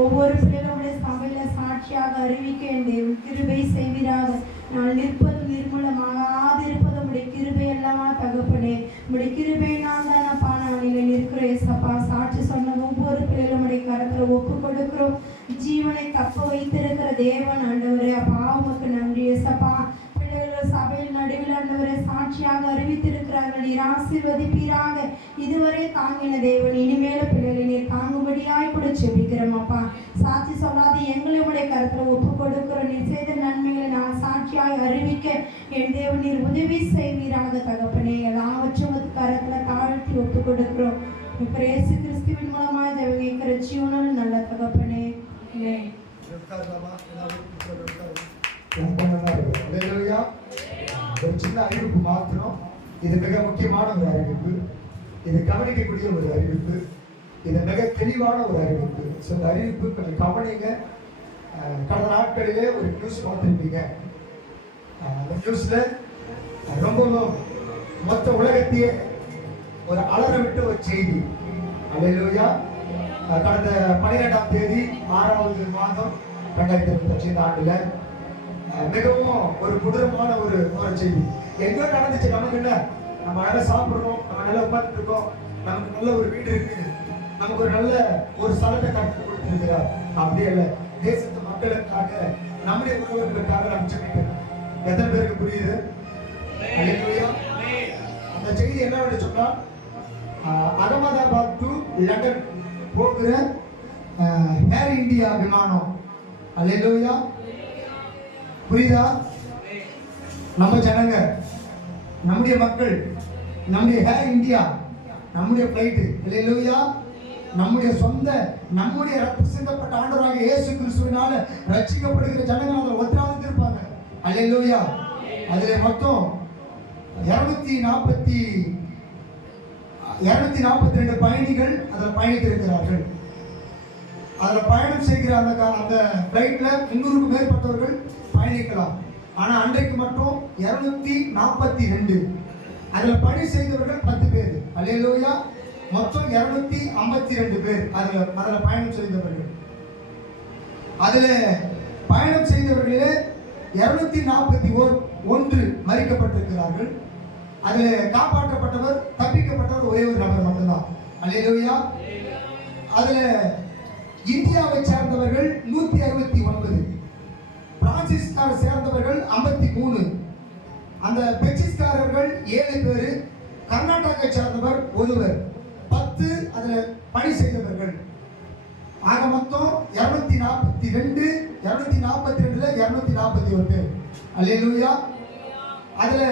ஒவ்வொரு பிள்ளைகளுடைய சபையில சாட்சியாக அறிவிக்க என் கிருபை செய்வீராக. நான் நிற்பது நிர்மூலமாகாது இருப்பது உடைய கிருபை அல்லவா தகப்பனே. உடைய கிருபையினால் தானப்பா நான் இங்கே நிற்கிறேன் ஏசப்பா. சாட்சி சொன்ன ஒவ்வொரு பிள்ளைகளும் உடைய கரத்துல ஒப்பு கொடுக்கிறோம். ஜீவனை தப்ப வைத்திருக்கிற தேவன் ஆண்டவரே அப்பா உமக்கு நன்றி ஏசப்பா. பிள்ளைகள் சபையில் நடுவில் ஆண்டவரை சாட்சியாக அறிவித்திருக்கிறார்கள். நீர் ஆசீர்வதிப்பீராக. இதுவரை தாங்கின தேவன் இனிமேல பிள்ளைகளை நீர் தாங்கும்படியாய் கூட செபிக்கிறோம் அப்பா. சாட்சி சொல்லாத எங்களை உடைய கருத்துல ஒப்பு கொடுக்கிறோம். நீர் செய்த நன்மைகளை நான் சாட்சியாய் அறிவிக்க என் தேவன் நீர் உதவி செய்வீராக தகப்பனே. எல்லாவற்றும் கரத்துல தாழ்த்தி ஒப்பு கொடுக்கிறோம். இப்ப இயேசு கிறிஸ்துவின் மூலமாய் தேவன் கேட்கிற ஜீவனும் நல்ல தகப்பனே. ஒரு சின்ன அறிவிப்பு மாத்திரம். இது மிக முக்கியமான ஒரு அறிவிப்பு. இது கவனிக்கக்கூடிய ஒரு அறிவிப்பு. இது மிக தெளிவான ஒரு அறிவிப்பு. ஸோ இந்த அறிவிப்பு கொஞ்சம் கவனிங்க. கடந்த நாட்களிலே ஒரு நியூஸ் பார்த்துருப்பீங்க. அந்த நியூஸ்ல ரொம்பவும் மொத்த உலகத்தையே ஒரு அலற விட்டு ஒரு செய்தி. ஹல்லேலூயா. கடந்த 12ஆம் தேதி 6வது மாதம் 2025 ஆண்டுல மிகவும் ஒரு கொடூரமான ஒரு செய்தி எங்க நடந்துச்சு. நமக்கு என்ன, நம்ம நல்லா சாப்பிடுறோம், நம்ம நல்லா உட்கார்ந்துட்டு இருக்கோம், நமக்கு நல்ல ஒரு வீடு இருக்கு, நமக்கு ஒரு நல்ல ஒரு ஸ்தலத்தை கட்டி கொடுத்திருக்கிறார். அப்படியே இல்லை, தேசத்து மக்களுக்காக நம்முடைய உறவுகளுக்காக நம்ம ஜெபிக்கிறோம். எத்தனை பேருக்கு புரியுது? அந்த செய்தி என்ன சொன்னா, அகமதாபாத் டு லண்டன் போகிற ஏர் இந்தியா விமானம். அல்லேலூயா. புரியுதா? நம்ம ஜனங்க, நம்முடைய மக்கள், நம்முடைய ஏர் இந்தியா, நம்முடைய பிளைட், அல்லேலூயா, நம்முடைய சொந்த, நம்முடைய ரத்தம் சிந்தப்பட்ட ஆண்டவராகிய இயேசு கிறிஸ்துவினால ரட்சிக்கப்படுகிற ஜனங்கள் அதில் ஒன்றாவது இருப்பாங்க. அல்லேலூயா. அதில் மொத்தம் 242 பயணிகள் அதில் பயணித்திருக்கிறார்கள். அதில் பயணம் செய்கிற அந்த ஃப்ளைட்ல 300க்கும் மேற்பட்டவர்கள் பயணிக்கலாம். ஆனால் அன்றைக்கு மட்டும் 242. அதில் பணி செய்தவர்கள் 10 பேர். அல்லேலூயா. மொத்தம் 252 பேர் அதில் பயணம் செய்தவர்கள். அதில் பயணம் செய்தவர்களிலே 241 மறிக்கப்பட்டிருக்கிறார்கள். அதில் காப்பாற்றப்பட்டவர், தப்பிக்கப்பட்டவர் ஒரே ஒரு நபர் மட்டும்தான். அல்லேலூயா. அதில் இந்தியாவை சேர்ந்தவர்கள் 169, பிரான்சிஸ்காரை சேர்ந்தவர்கள் 53, அந்த பெச்சிஸ்காரர்கள் 7 பேர், கர்நாடகாவை சேர்ந்தவர் ஒருவர், 10 அதில் பணி செய்தவர்கள். ஆக மொத்தம் 242, 242ல 241 பேர். அல்லேலூயா. அதில்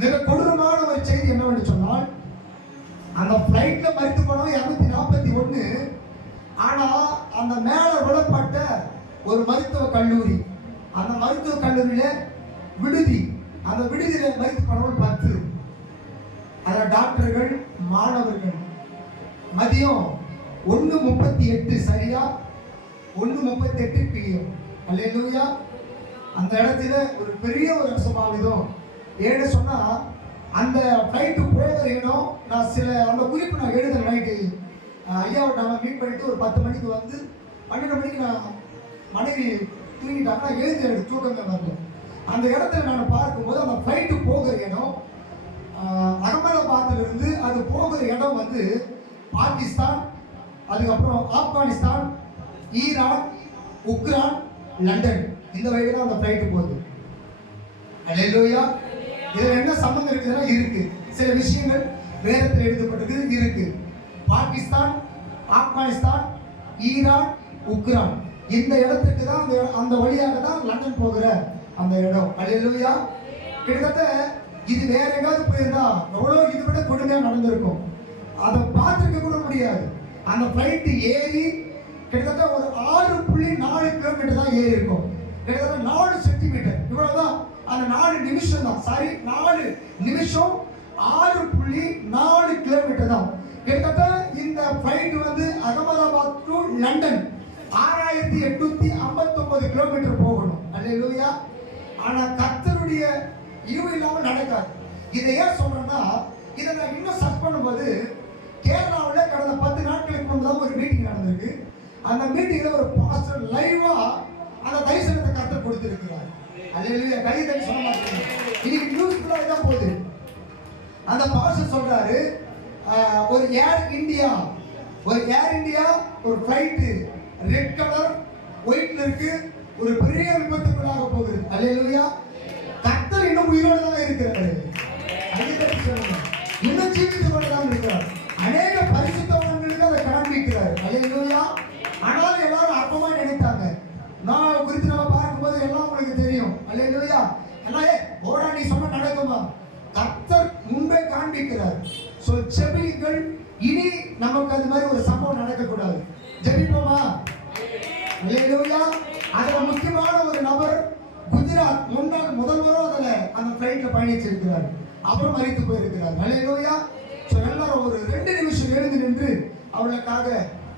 மிக கொடூரமான ஒரு செய்தி என்னவென்று சொன்னால், அந்த ஃப்ளைட்ல மரித்து போனவங்க 241. ஆனா அந்த மேல விடப்பட்ட ஒரு மருத்துவ கல்லூரி, அந்த மருத்துவ கல்லூரியில விடுதி, அந்த விடுதியில மரித்து போனவர்கள் 10. அதில் டாக்டர்கள், மாணவர்கள், மதியம் 1:38 சரியா 1:38 PM. அல்லேலூயா. அந்த இடத்துல ஒரு பெரிய ஒரு அசம்பாவிதம். ஏன்னு சொன்னா அந்த ஃப்ளைட்டு போகிற இடம் நான் சில அந்த குறிப்பு நான் எழுத நைட்டு ஐயாவை நான் மீட் பண்ணிட்டு ஒரு 10 மணிக்கு வந்து 12 மணிக்கு நான் மனைவி தூங்கிட்டாங்கன்னா எழுதி எனக்கு தூக்கமே வரல. அந்த இடத்துல நான் பார்க்கும்போது அந்த ஃப்ளைட்டு போகிற இடம் அகமதாபாத்ல இருந்து அது போகிற இடம் வந்து பாகிஸ்தான், அதுக்கப்புறம் ஆப்கானிஸ்தான், ஈரான், உக்ரைன், லண்டன், இந்த வழியில தான் அந்த ஃப்ளைட்டு போகுது. அல்லேலூயா. இதுல என்ன சம்பந்தம் இருக்குதுன்னா இருக்கு சில விஷயங்கள் வேதத்தில் எழுதப்பட்டிருக்கு இருக்கு. பாகிஸ்தான், ஆப்கானிஸ்தான், ஈரான், உக்ரைன் இந்த இடத்துக்கு தான் அந்த வழியாக தான் லண்டன் போகிற அந்த இடம். அல்லேலூயா. கிட்டத்தட்ட இது வேற எங்காவது போயிருந்தா எவ்வளோ இதை விட கொடுமையாக நடந்திருக்கும். அதை பார்த்துக்க கூட முடியாது. அந்த ஃப்ளைட்டு ஏறி கிட்டத்தட்ட ஒரு 6.4 கிலோமீட்டர் தான் ஏறி இருக்கும். கிட்டத்தட்ட 4 சென்டிமீட்டர் இவ்வளவுதான். அந்த 4 நிமிஷம் தான், சாரி 4 நிமிஷம் 6.4 கிலோமீட்டர் தான். கிட்டத்தட்ட இந்த ஃப்ளைட் வந்து அகமதாபாத் டு லண்டன் 6859 கிலோமீட்டர் போகணும். அல்லேலூயா. ஆனா கர்த்தருடைய ஈவு இல்லாம நடக்காது. இதை ஏன் சொல்றேன்னா இதை நான் இன்னும் சர்ச் பண்ணும்போது கேரளாவில் கடந்த 10 நாட்களுக்கு முன்பு ஒரு மீட்டிங் நடந்திருக்கு. அந்த மீட்டிங்ல ஒரு பாஸ்டர் லைவா அந்த தரிசனத்தை கர்த்தர் கொடுத்திருக்கிறார். அல்லேலூயா. கைதட்டி சொல்ல மாட்டேங்க. இன்னைக்கு நியூஸ் ஃபுல்லா இதான் போகுது. அந்த பாஸ்டர் சொல்றாரு ஒரு ஏர் இந்தியா ஒரு ஃப்ளைட் ரெட் கலர் ஒயிட்ல இருக்கு, ஒரு பெரிய விபத்துக்குள்ளாக போகுது. அல்லேலூயா. கர்த்தர் இன்னும் உயிரோடு தான் இருக்கிறாரு. இன்னும் ஜீவித்துக் கொண்டு தான் இருக்கிறார். அநேக பரிசுத்தவான்களுக்கு அதை காண்பிக்கிறார். அல்லேலூயா. ஆனாலும் எல்லாரும் அப்பமா நினைத்தாங்க. நான் குறித்து நம்ம பார்க்கும்போது எல்லாம் உங்களுக்கு தெரியும். அல்லேலூயா. எல்லாம் ஓடா நீ சொன்ன நடக்குமா? கர்த்தர் முன்பே காண்பிக்கிறார். சோ ஜெபிங்கள். இனி நமக்கு அது மாதிரி ஒரு சம்பவம் நடக்கக்கூடாது. ஜெபிப்போமா? அல்லேலூயா. அதுல முக்கியமான ஒரு நபர் குஜராத் முன்னாள் முதல்வரும் அதுல அந்த ஃப்ளைட்ல பயணிச்சிருக்கிறார். அப்புறம் மரித்து போயிருக்கிறார். அல்லேலூயா. சோ எல்லாரும் ஒரு 2 நிமிஷம் எழுந்து நின்று அவளுக்காக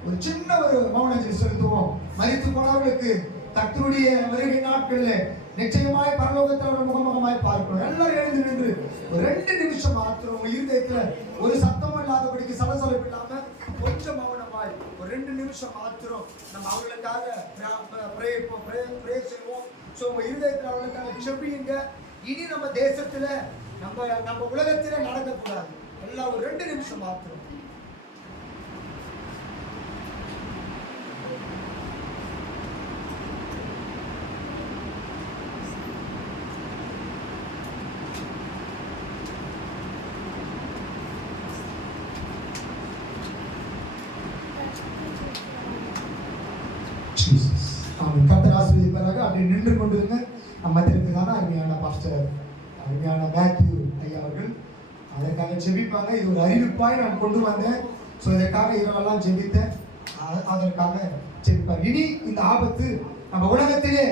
ஒரு சின்ன ஒரு மௌனத்தை செலுத்துவோம். மரித்து போனவர்களுக்கு கர்த்தருடைய வருகை நாட்களில் நிச்சயமாய் பரலோகத்தில் முகமுகமாய் பார்க்கணும். எல்லாரும் எழுந்து நின்று ஒரு 2 நிமிஷம் மாத்திரம் உங்க இருதயத்துல ஒரு சத்தமும் இல்லாதபடிக்கு சலசலப்பு இல்லாம கொஞ்சம் மௌனமாய் ஒரு 2 நிமிஷம் மாத்திரம் நம்ம அவர்களுக்காக ப்ரே செய்வோம். ஸோ உங்க இருதயத்தில் அவர்களுக்காக செபியுங்க. இனி நம்ம தேசத்துல நம்ம உலகத்திலே நடக்கக்கூடாது. எல்லாம் ஒரு 2 நிமிஷம் மாத்திரம். கர்த்தர் ஆசீர்வதிப்பாராக. அப்படி நின்று கொண்டிருங்க. மத்தியிற்கு தானே அருமையான பாஸ்டர் அருமையான மேத்யூ ஐயா அவர்கள் அதற்காக ஜெபிப்பாங்க. இது ஒரு அறிவிப்பாய் நான் கொண்டு வந்தேன். ஸோ இதற்காக இரவெல்லாம் ஜெபித்தேன். அதற்காக ஜெபிப்பார். இனி இந்த ஆபத்து நம்ம உலகத்திலே,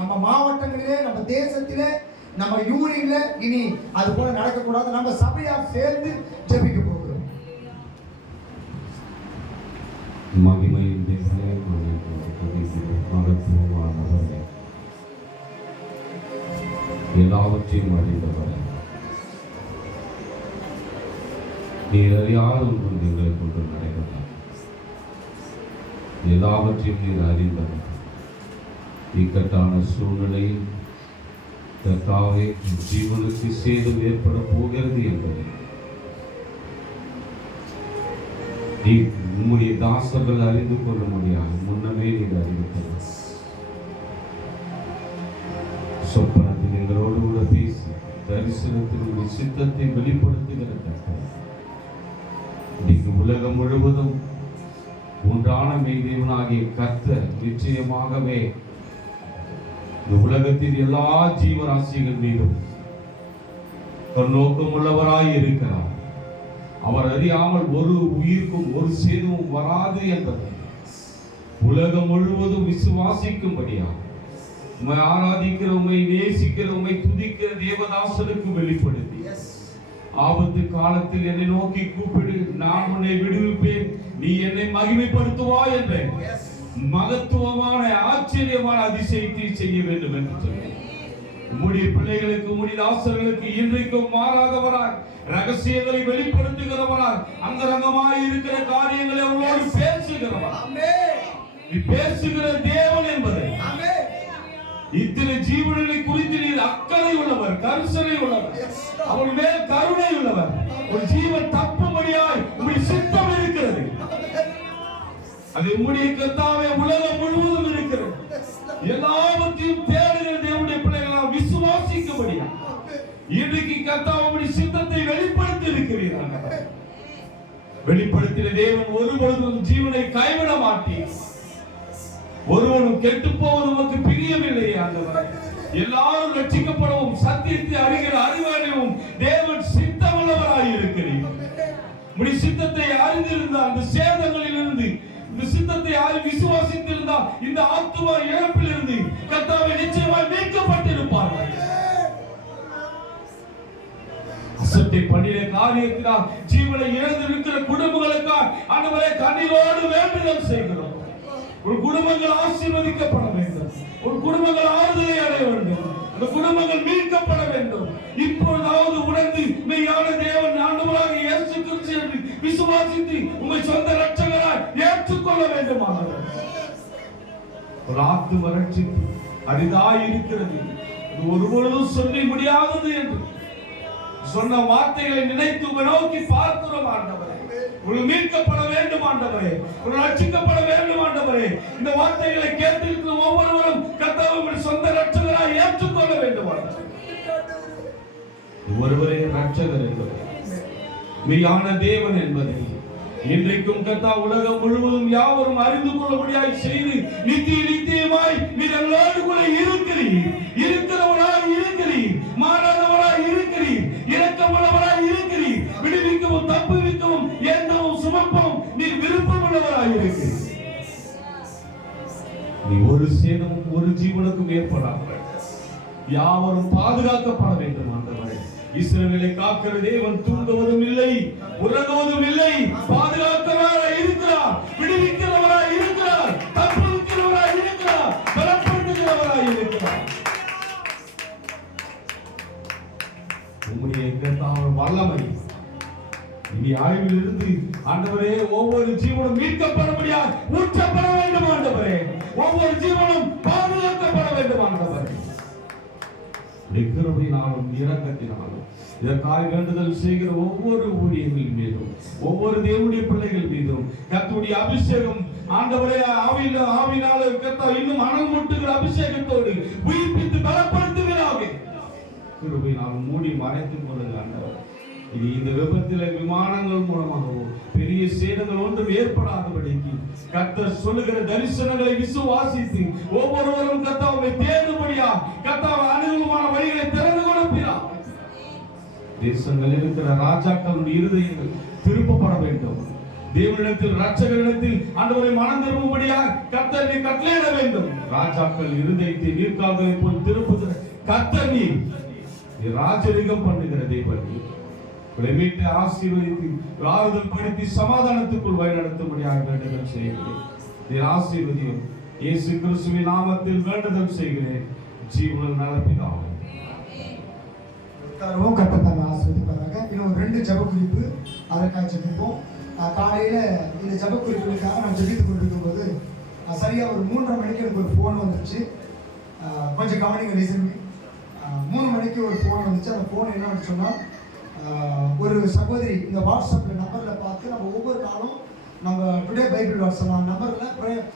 நம்ம மாவட்டங்களிலே, நம்ம தேசத்திலே, நம்ம யூனியன்ல இனி அது போல நடக்கக்கூடாது. நம்ம சபையார் சேர்ந்து ஜெபிக்க போகிறோம். மகிமையின் தேவனே, மகத்துவமானவரே, எல்லாவற்றையும் அறிந்தவரே, நீர் அறியாத ஒன்று எங்களை கொண்டு நடைபெறார். எல்லாவற்றையும் நீர் அறிந்தவர். இக்கட்டான சூழ்நிலையில் கர்த்தாவே ஜீவனுக்கு சேதம் ஏற்பட போகிறது என்பதை நீ உம்முடைய தாசர்கள் அறிந்து கொள்ள முடியாது. முன்னமே நீர் அறிவித்தவர். சொப்பனத்தில் எங்களோடு கூட பேசி தரிசனத்தில் உடைய சித்தத்தை வெளிப்படுத்துகிற கர்த்தர், இன்னைக்கு உலகம் முழுவதும் ஒன்றான மெய்தேவனாகிய கர்த்தர் நிச்சயமாகவே இந்த உலகத்தின் எல்லா ஜீவராசிகள் மீதும் நோக்கம் உள்ளவராய் இருக்கிறார். அவர் அறியாமல் ஒரு உயிருக்கும் ஒரு சேதமும் வராது என்பதை உலகம் முழுவதும் விசுவாசிக்கும்படியாக உம்மை ஆராதிக்கிற, உம்மை நேசிக்கிற, உம்மை துதிக்கிற தேவதாசனுக்கு வெளிப்படுத்தி ஆபத்து காலத்தில் என்னை நோக்கி கூப்பிடு, நான் உன்னை விடுவிப்பேன், நீ என்னை மகிமைப்படுத்துவாய் என்ற மகத்துவமான ஆச்சரியமான அதிசயத்தை செய்ய வேண்டும் என்று சொன்னேன். உம்முடைய பிள்ளைகளுக்கு, உம்முடைய தாசர்களுக்கு இன்றைக்கும் மாறாதவராய், ரகசியங்களை வெளிப்படுத்துகிறவராய், அந்தரங்கமாய் இருக்கிற காரியங்களை அவர்களோடு பேசுகிறவராய், நீ பேசுகிற தேவன் என்பதை, இத்தனை ஜீவன்களை குறித்து நீர் அக்கறை உள்ளவர், கரிசனை உள்ளவர், அவள் மேல் கருணை உள்ளவர். ஒரு ஜீவன் தப்பும்படியாய் உம்முடைய சித்தம் இருக்கிறது. அது உம்முடைய கர்த்தாவே உலகம் முழுவதும் இருக்கிறது. எல்லாவற்றையும் தேடுகிற தேவனுடைய பிள்ளைகள் விசுவாசிக்கும்படியா இன்றைக்கு கர்த்தாவே உம்முடைய சித்தத்தை வெளிப்படுத்தி இருக்கிறீர்கள். வெளிப்படுத்தின தேவன் ஒருபொழுதும் ஜீவனை கைவிட மாட்டீர். ஒருவனும் கெட்டு போவது உமக்கு பிரியமில்லையே ஆண்டவரே. எல்லாரும் ரட்சிக்கப்படவும் சத்தியத்தை அறிகிற அறிவாளியும் தேவன் சித்தமுள்ளவராய் இருக்கிறீர். உம்முடைய சித்தத்தை அறிந்திருந்தால் இந்த சேதங்களில் இருந்து, இந்த சித்தத்தை விசுவாசித்திருந்தால் இந்த ஆத்தும இழப்பில் இருந்து கர்த்தாவே நிச்சயமாய் மீட்கப்பட்டிருப்பார்கள். அசட்டை பண்ணின காரியத்தினால் ஜீவனை இழந்திருக்கிற குடும்பங்களுக்காக ஆண்டவரே கண்ணீரோடு வேண்டுதல் செய்கிறோம். ஒரு குடும்பங்கள் ஆசீர்வதிக்கப்பட வேண்டும், ஒரு குடும்பங்கள் ஆறுதலை அடைய வேண்டும், அந்த குடும்பங்கள் மீட்கப்பட வேண்டும். இப்பொழுதாவது உணர்ந்து மெய்யான தேவன் ஆண்டவராக இயேசு கிறிஸ்து என்று விசுவாசித்து உம்மை சொந்த இரட்சகராய் ஏற்றுக்கொள்ள வேண்டுமானவர். ஒரு ஆத்தும ரட்சிப்பு அரிதாய் இருக்கிறது. இது ஒருபொழுதும் சொல்ல முடியாதது என்று சொன்ன வார்த்தைகளை நினைத்து உம்மை நோக்கி பார்க்கிறோம் ஆண்டவரே. உங்கள் மீட்கப்பட வேண்டும் ஆண்டவரே, உங்கள் ரட்சிக்கப்பட வேண்டும் ஆண்டவரே. இந்த வார்த்தைகளை கேட்டிருக்கிற ஒவ்வொருவரும் கர்த்தாவே உம்முடைய சொந்த இரட்சகராய் ஏற்றுக்கொள்ள வேண்டும் ஆண்டவரே. ஒருவரே இரட்சகர் என்பதை, மெய்யான தேவன் என்பதை இன்றைக்கும் கர்த்தா உலகம் முழுவதும் யாவரும் அறிந்து கொள்ளும்படியாய் செய்து நித்தியமாய் நீர் எங்களோடு கூட இருக்கிறீர், இருக்கிறவராய் இருக்கிறீர், மாறாதவராய் இருக்கிறீர், இரக்கமுள்ளவராய் இருக்கிறீர், விடுவிக்கவும் தப்புவிக்கவும் எண்ணவும் சுமப்பவும் நீர் விருப்பமுள்ளவராய் இருக்கிறீர். நீ ஒரு சேதமும் ஒரு ஜீவனுக்கும் ஏற்படாமல் யாவரும் பாதுகாக்கப்பட வேண்டும் ஆண்டவரே. இஸ்ரவேலை காக்கிற தேவன் தூங்குவதும் இல்லை, உறங்குவதும் இல்லை, பாதுகாக்கிறவராய் இருக்கிறார், விடுவிக்கிறவராய் இருக்கிறார், தப்புவிக்கிறவராய் இருக்கிறார், பலப்படுத்துகிறவராய் இருக்கிறார். உம்முடைய கர்த்தாவின் வல்லமை இனி ஆய்வில் இருந்து ஆண்டவரே ஒவ்வொரு ஜீவனும் மீட்கப்படும்படியாக ஊற்றப்பட வேண்டும் ஆண்டவரே. ஒவ்வொரு ஜீவனும் பாதுகாக்கப்பட வேண்டும் ஆண்டவரே. கிருபையினாலும் இரக்கத்தினாலும் இதற்காக வேண்டுதல் செய்கிற ஒவ்வொரு ஊழியர்கள் மீதும், ஒவ்வொரு தேவனுடைய பிள்ளைகள் மீதும் கர்த்தருடைய அபிஷேகம் ஆண்டவரே ஆவியினால கர்த்தர் இன்னும் அனல் மூட்டுகிற அபிஷேகத்தோடு உயிர்ப்பித்து பலப்படுத்துகிறாங்க. கிருபையினால் மூடி மறைத்துக் கொள்ளுங்க ஆண்டவர். இது இந்த விபத்தில விமானங்கள் மூலமாகவோ பெரிய சேதங்கள் ஒன்றும் ஏற்படாதபடிக்கு கர்த்தர் சொல்லுகிற தரிசனங்களை விசுவாசித்து ஒவ்வொருவரும் கர்த்தாவை தேடும்படியா கர்த்தாவை அனுகூலமான வழிகளை திறந்து கொடுப்பீரா. தேசங்களில் இருக்கிற ராஜாக்களுடைய இருதயங்கள் திருப்பப்பட வேண்டும். தேவனிடத்தில் இரட்சகரிடத்தில் ஆண்டவரை மனம் திரும்பும்படியா கர்த்தரை கட்டளையிட வேண்டும். ராஜாக்கள் இருதயத்தை நீர்க்கால்களை போல் திருப்புகிற கர்த்தர் நீர் ராஜரிகம் பண்ணுகிற தேவன். மீட்டு ஆசீர்வதித்து ஆறுதல் படுத்தி சமாதானத்துக்குள் வழிநடத்தும்படியாக வேண்டுதல் செய்கிறேன். ஆசீர்வதியும் இயேசு கிறிஸ்துவின் நாமத்தில் வேண்டுதல் செய்கிறேன். ஜீவன் நலப்பிதாவே. கர்த்தர் ஆசீர்வதிப்பாராக. இன்னும் 2 ஜெப குறிப்பு அதற்காக ஜெபிப்போம். காலையில இந்த ஜெப குறிப்புகளுக்காக நான் ஜெபித்துக் கொண்டிருக்கும் போது சரியா ஒரு 3:30 மணிக்கு எனக்கு ஒரு ஃபோன் வந்துருச்சு. கொஞ்சம் கவனிங்க லிசன். 3 மணிக்கு ஒரு ஃபோன் வந்துச்சு. அந்த ஃபோன் என்ன சொன்னால், ஒரு சகோதரி இந்த வாட்ஸ்அப்பில் நம்பரில் பார்த்து நம்ம ஒவ்வொரு நாளும் நம்ம டுடே பைபிள் வாட்ஸ்அப் நம்பரில்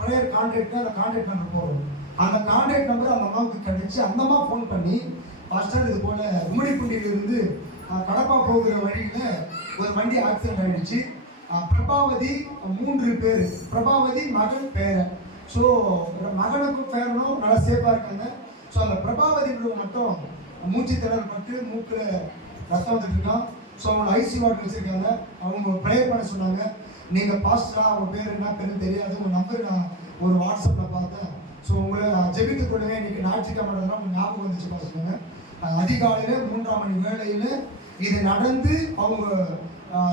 ப்ரேயர் கான்டாக்ட் அந்த கான்டாக்ட் நம்பர் போடுறோம். அந்த கான்டாக்ட் நம்பர் அந்த அம்மாவுக்கு கிடைச்சி அந்த அம்மா ஃபோன் பண்ணி, பாஸ்டர் இது போல் கும்மிடிப்பூண்டியிலிருந்து கடப்பா போகிற வழியில் ஒரு வண்டி ஆக்சிடென்ட் ஆகிடுச்சு. பிரபாவதி 3 பேர், பிரபாவதி மகன் பேரன். ஸோ மகனுக்கும் பேரனும் நல்லா சேஃபாக இருக்காங்க. ஸோ அந்த பிரபாவதி மட்டும் மூச்சு திணறல் பட்டு மூக்கில் ரத்தம் வந்துட்டு இருக்கான். ஸோ அவங்க ஐசி வார்டு வச்சுருக்காங்க. அவங்க ப்ரேயர் பண்ண சொன்னாங்க. நீங்கள் பாஸ்டரா, அவங்க பேர் என்ன பேருன்னு தெரியாது, உங்கள் நம்பர் நான் ஒரு வாட்ஸ்அப்பில் பார்த்தேன். ஸோ உங்களை ஜெபித்துக் கொள்ளுங்க, இன்றைக்கி ஞாயிற்றுக்கிழமை உங்கள் ஞாபகம் வந்துச்சு சொன்னாங்க. அதிகாலையில் 3ஆம் மணி வேளையில் இது நடந்து அவங்க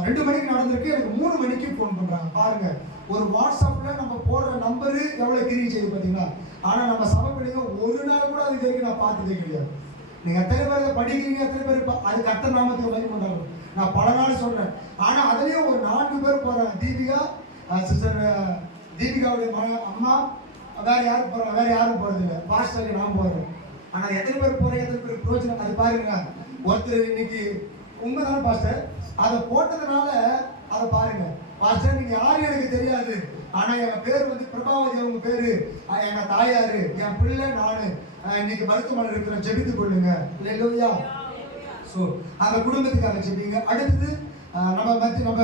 2 மணிக்கு நடந்திருக்கு, எனக்கு 3 மணிக்கு ஃபோன் பண்றாங்க. பாருங்க, ஒரு வாட்ஸ்அப்ல நம்ம போடுற நம்பரு எவ்வளவு கிரியை செய்யுது பார்த்தீங்களா? ஆனா நம்ம சபை பிள்ளைங்க ஒரு நாள் கூட அது வரைக்கும் நான் பார்த்ததே கிடையாது. நீங்க எத்தனை பேர் படிக்கிறீங்க, எத்தனை பேர் அது கர்த்தர் நாமத்துக்கு மகிமை கொண்டாடுறோம். நான் பல நாள் சொல்றேன். ஆனா அதுலயும் ஒரு 4 பேர் போறாங்க. தீபிகா, சிஸ்டர் தீபிகாவுடைய அம்மா, வேற யாரும் போறது இல்லை. பாஸ்டருக்கு நான் போறேன். ஆனா எத்தனை பேர் போறீங்க, எத்தனை பேர் பிரோஜனம், அது பாருங்க. ஒருத்தர் இன்னைக்கு உண்மைதானே பாஸ்டர், அதை போட்டதுனால அதை பாருங்க. பாஸ்டர் நீங்க யாரும் எனக்கு தெரியாது, ஆனா என் பேர் வந்து பிரபாவதி, அவங்க பேரு எங்க தாயாரு, என் பிள்ளை, நானு இன்னைக்கு மருத்துவமனை இருக்கிற, ஜெபித்துக் கொள்ளுங்க. இல்லையா? ஸோ அந்த குடும்பத்துக்காக ஜெபிங்க. அடுத்தது நம்ம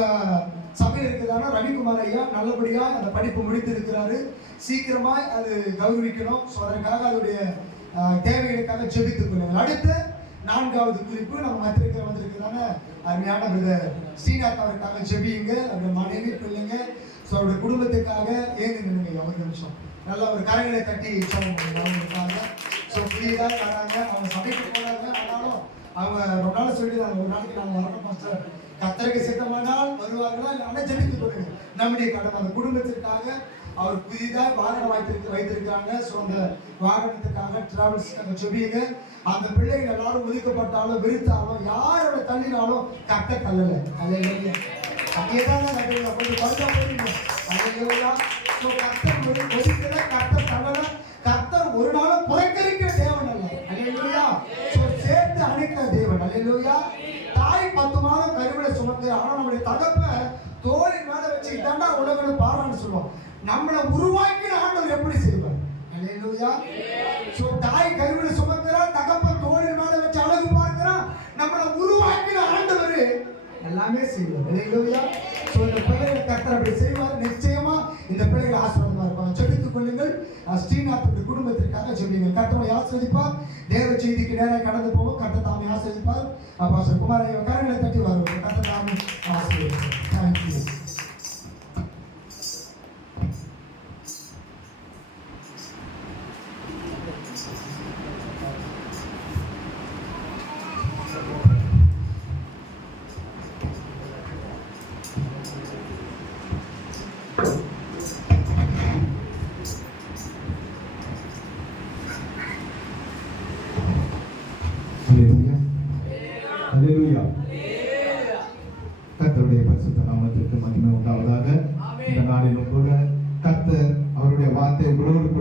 சபையில் இருக்கிறதான ரவிக்குமார் ஐயா நல்லபடியா அந்த படிப்பு முடித்து இருக்கிறாரு. சீக்கிரமா அது கௌரவிக்கணும். ஸோ அதற்காக அதோடைய தேவைகளுக்காக ஜெபித்துக் கொள்ளுங்கள். அடுத்து 4வது குறிப்பு, நம்ம வந்திருக்கிறதான அருமையான பிரதர் ஸ்ரீநாத் அவருக்காக ஜெபியுங்க. அவருடைய மனைவி, பிள்ளைங்க, ஸோ அவருடைய குடும்பத்துக்காக ஏங்கி நின்னுங்க. ஒரு நிமிஷம் நல்லா ஒரு கரங்களை தட்டி இருக்காங்க. ஸோ புதியதாக வராங்க, அவங்க சபைக்கு போனாங்க. ஆனாலும் அவங்க ரொம்ப நாள் சொல்லிடுறாங்க, ஒரு நாளைக்கு நாங்கள் வரணும் பாஸ்டர், கர்த்தருக்கு சித்தமானால் வருவாங்களா, இல்லை ஜெபித்துக் கொள்ளுங்க. நம்முடைய கடமை அந்த குடும்பத்திற்காக அவர் புதிதாக வாகனம் வைத்திருக்கிறாங்க. ஸோ அந்த வாகனத்துக்காக டிராவல்ஸுக்காக ஜெபியுங்க. அந்த பிள்ளைகள் எல்லாரும் ஒதுக்கப்பட்டாலும் விருத்தாலும் யாரோட தள்ளினாலும் கர்த்தர் தள்ளல. அல்லேலூயா. அப்படியேதான் கொஞ்சம் கொஞ்சம் போறீங்க. அல்லேலூயா. ஸோ கர்த்தர் ஒதுக்கல, கர்த்தர் தள்ளல. கர்த்தர் ஒரு நாளும் புறக்கணிக்கிற தேவன் அல்ல. அல்லேலூயா. ஸோ சேர்த்து அணைக்கிற தேவன். அல்லேலூயா. தாய் 10 மாதம் கருவில சுமந்து, ஆனா நம்முடைய தகப்ப தோளின் மேல வச்சு இதாண்டா உலகம் பாரான்னு சொல்லுவோம். நம்மளை உருவாக்கின ஆண்டவர் எப்படி செய்வார்? அல்லேலூயா. சோ தாய் கருவில சுமக்கிறா, தகப்பன் தோளின் மேல வச்சு அழகு பார்க்கிறா. நம்மளை உருவாக்கின ஆண்டவர் எல்லாமே செய்வார். அல்லேலூயா. சோ இந்த பிள்ளைகளை கர்த்தர் அப்படி செய்வார். நிச்சயமா இந்த பிள்ளைகள் ஆசீர்வாதமா இருப்பாங்க. ஜெபித்துக் கொள்ளுங்கள். ஸ்ரீநாத்துடைய குடும்பத்திற்காக ஜெபியுங்கள். கர்த்தரை ஆசீர்வதிப்பார். தேவ செய்திக்கு நேராக கடந்து போவோம். கர்த்தர் தாமே ஆசீர்வதிப்பார். பாஸ்டர் குமார் ஐயா கரங்களை தட்டி வருவோம். கர்த்தர் தாமே ஆசீர்வதிப்பார். தேங்க்யூ. கர்த்தருடைய பரிசுத்த நாமத்திற்கு மகிமை உண்டாவதாக. இந்த நாளிலும் கூட கர்த்தர் அவருடைய வார்த்தை உங்களோடு கூட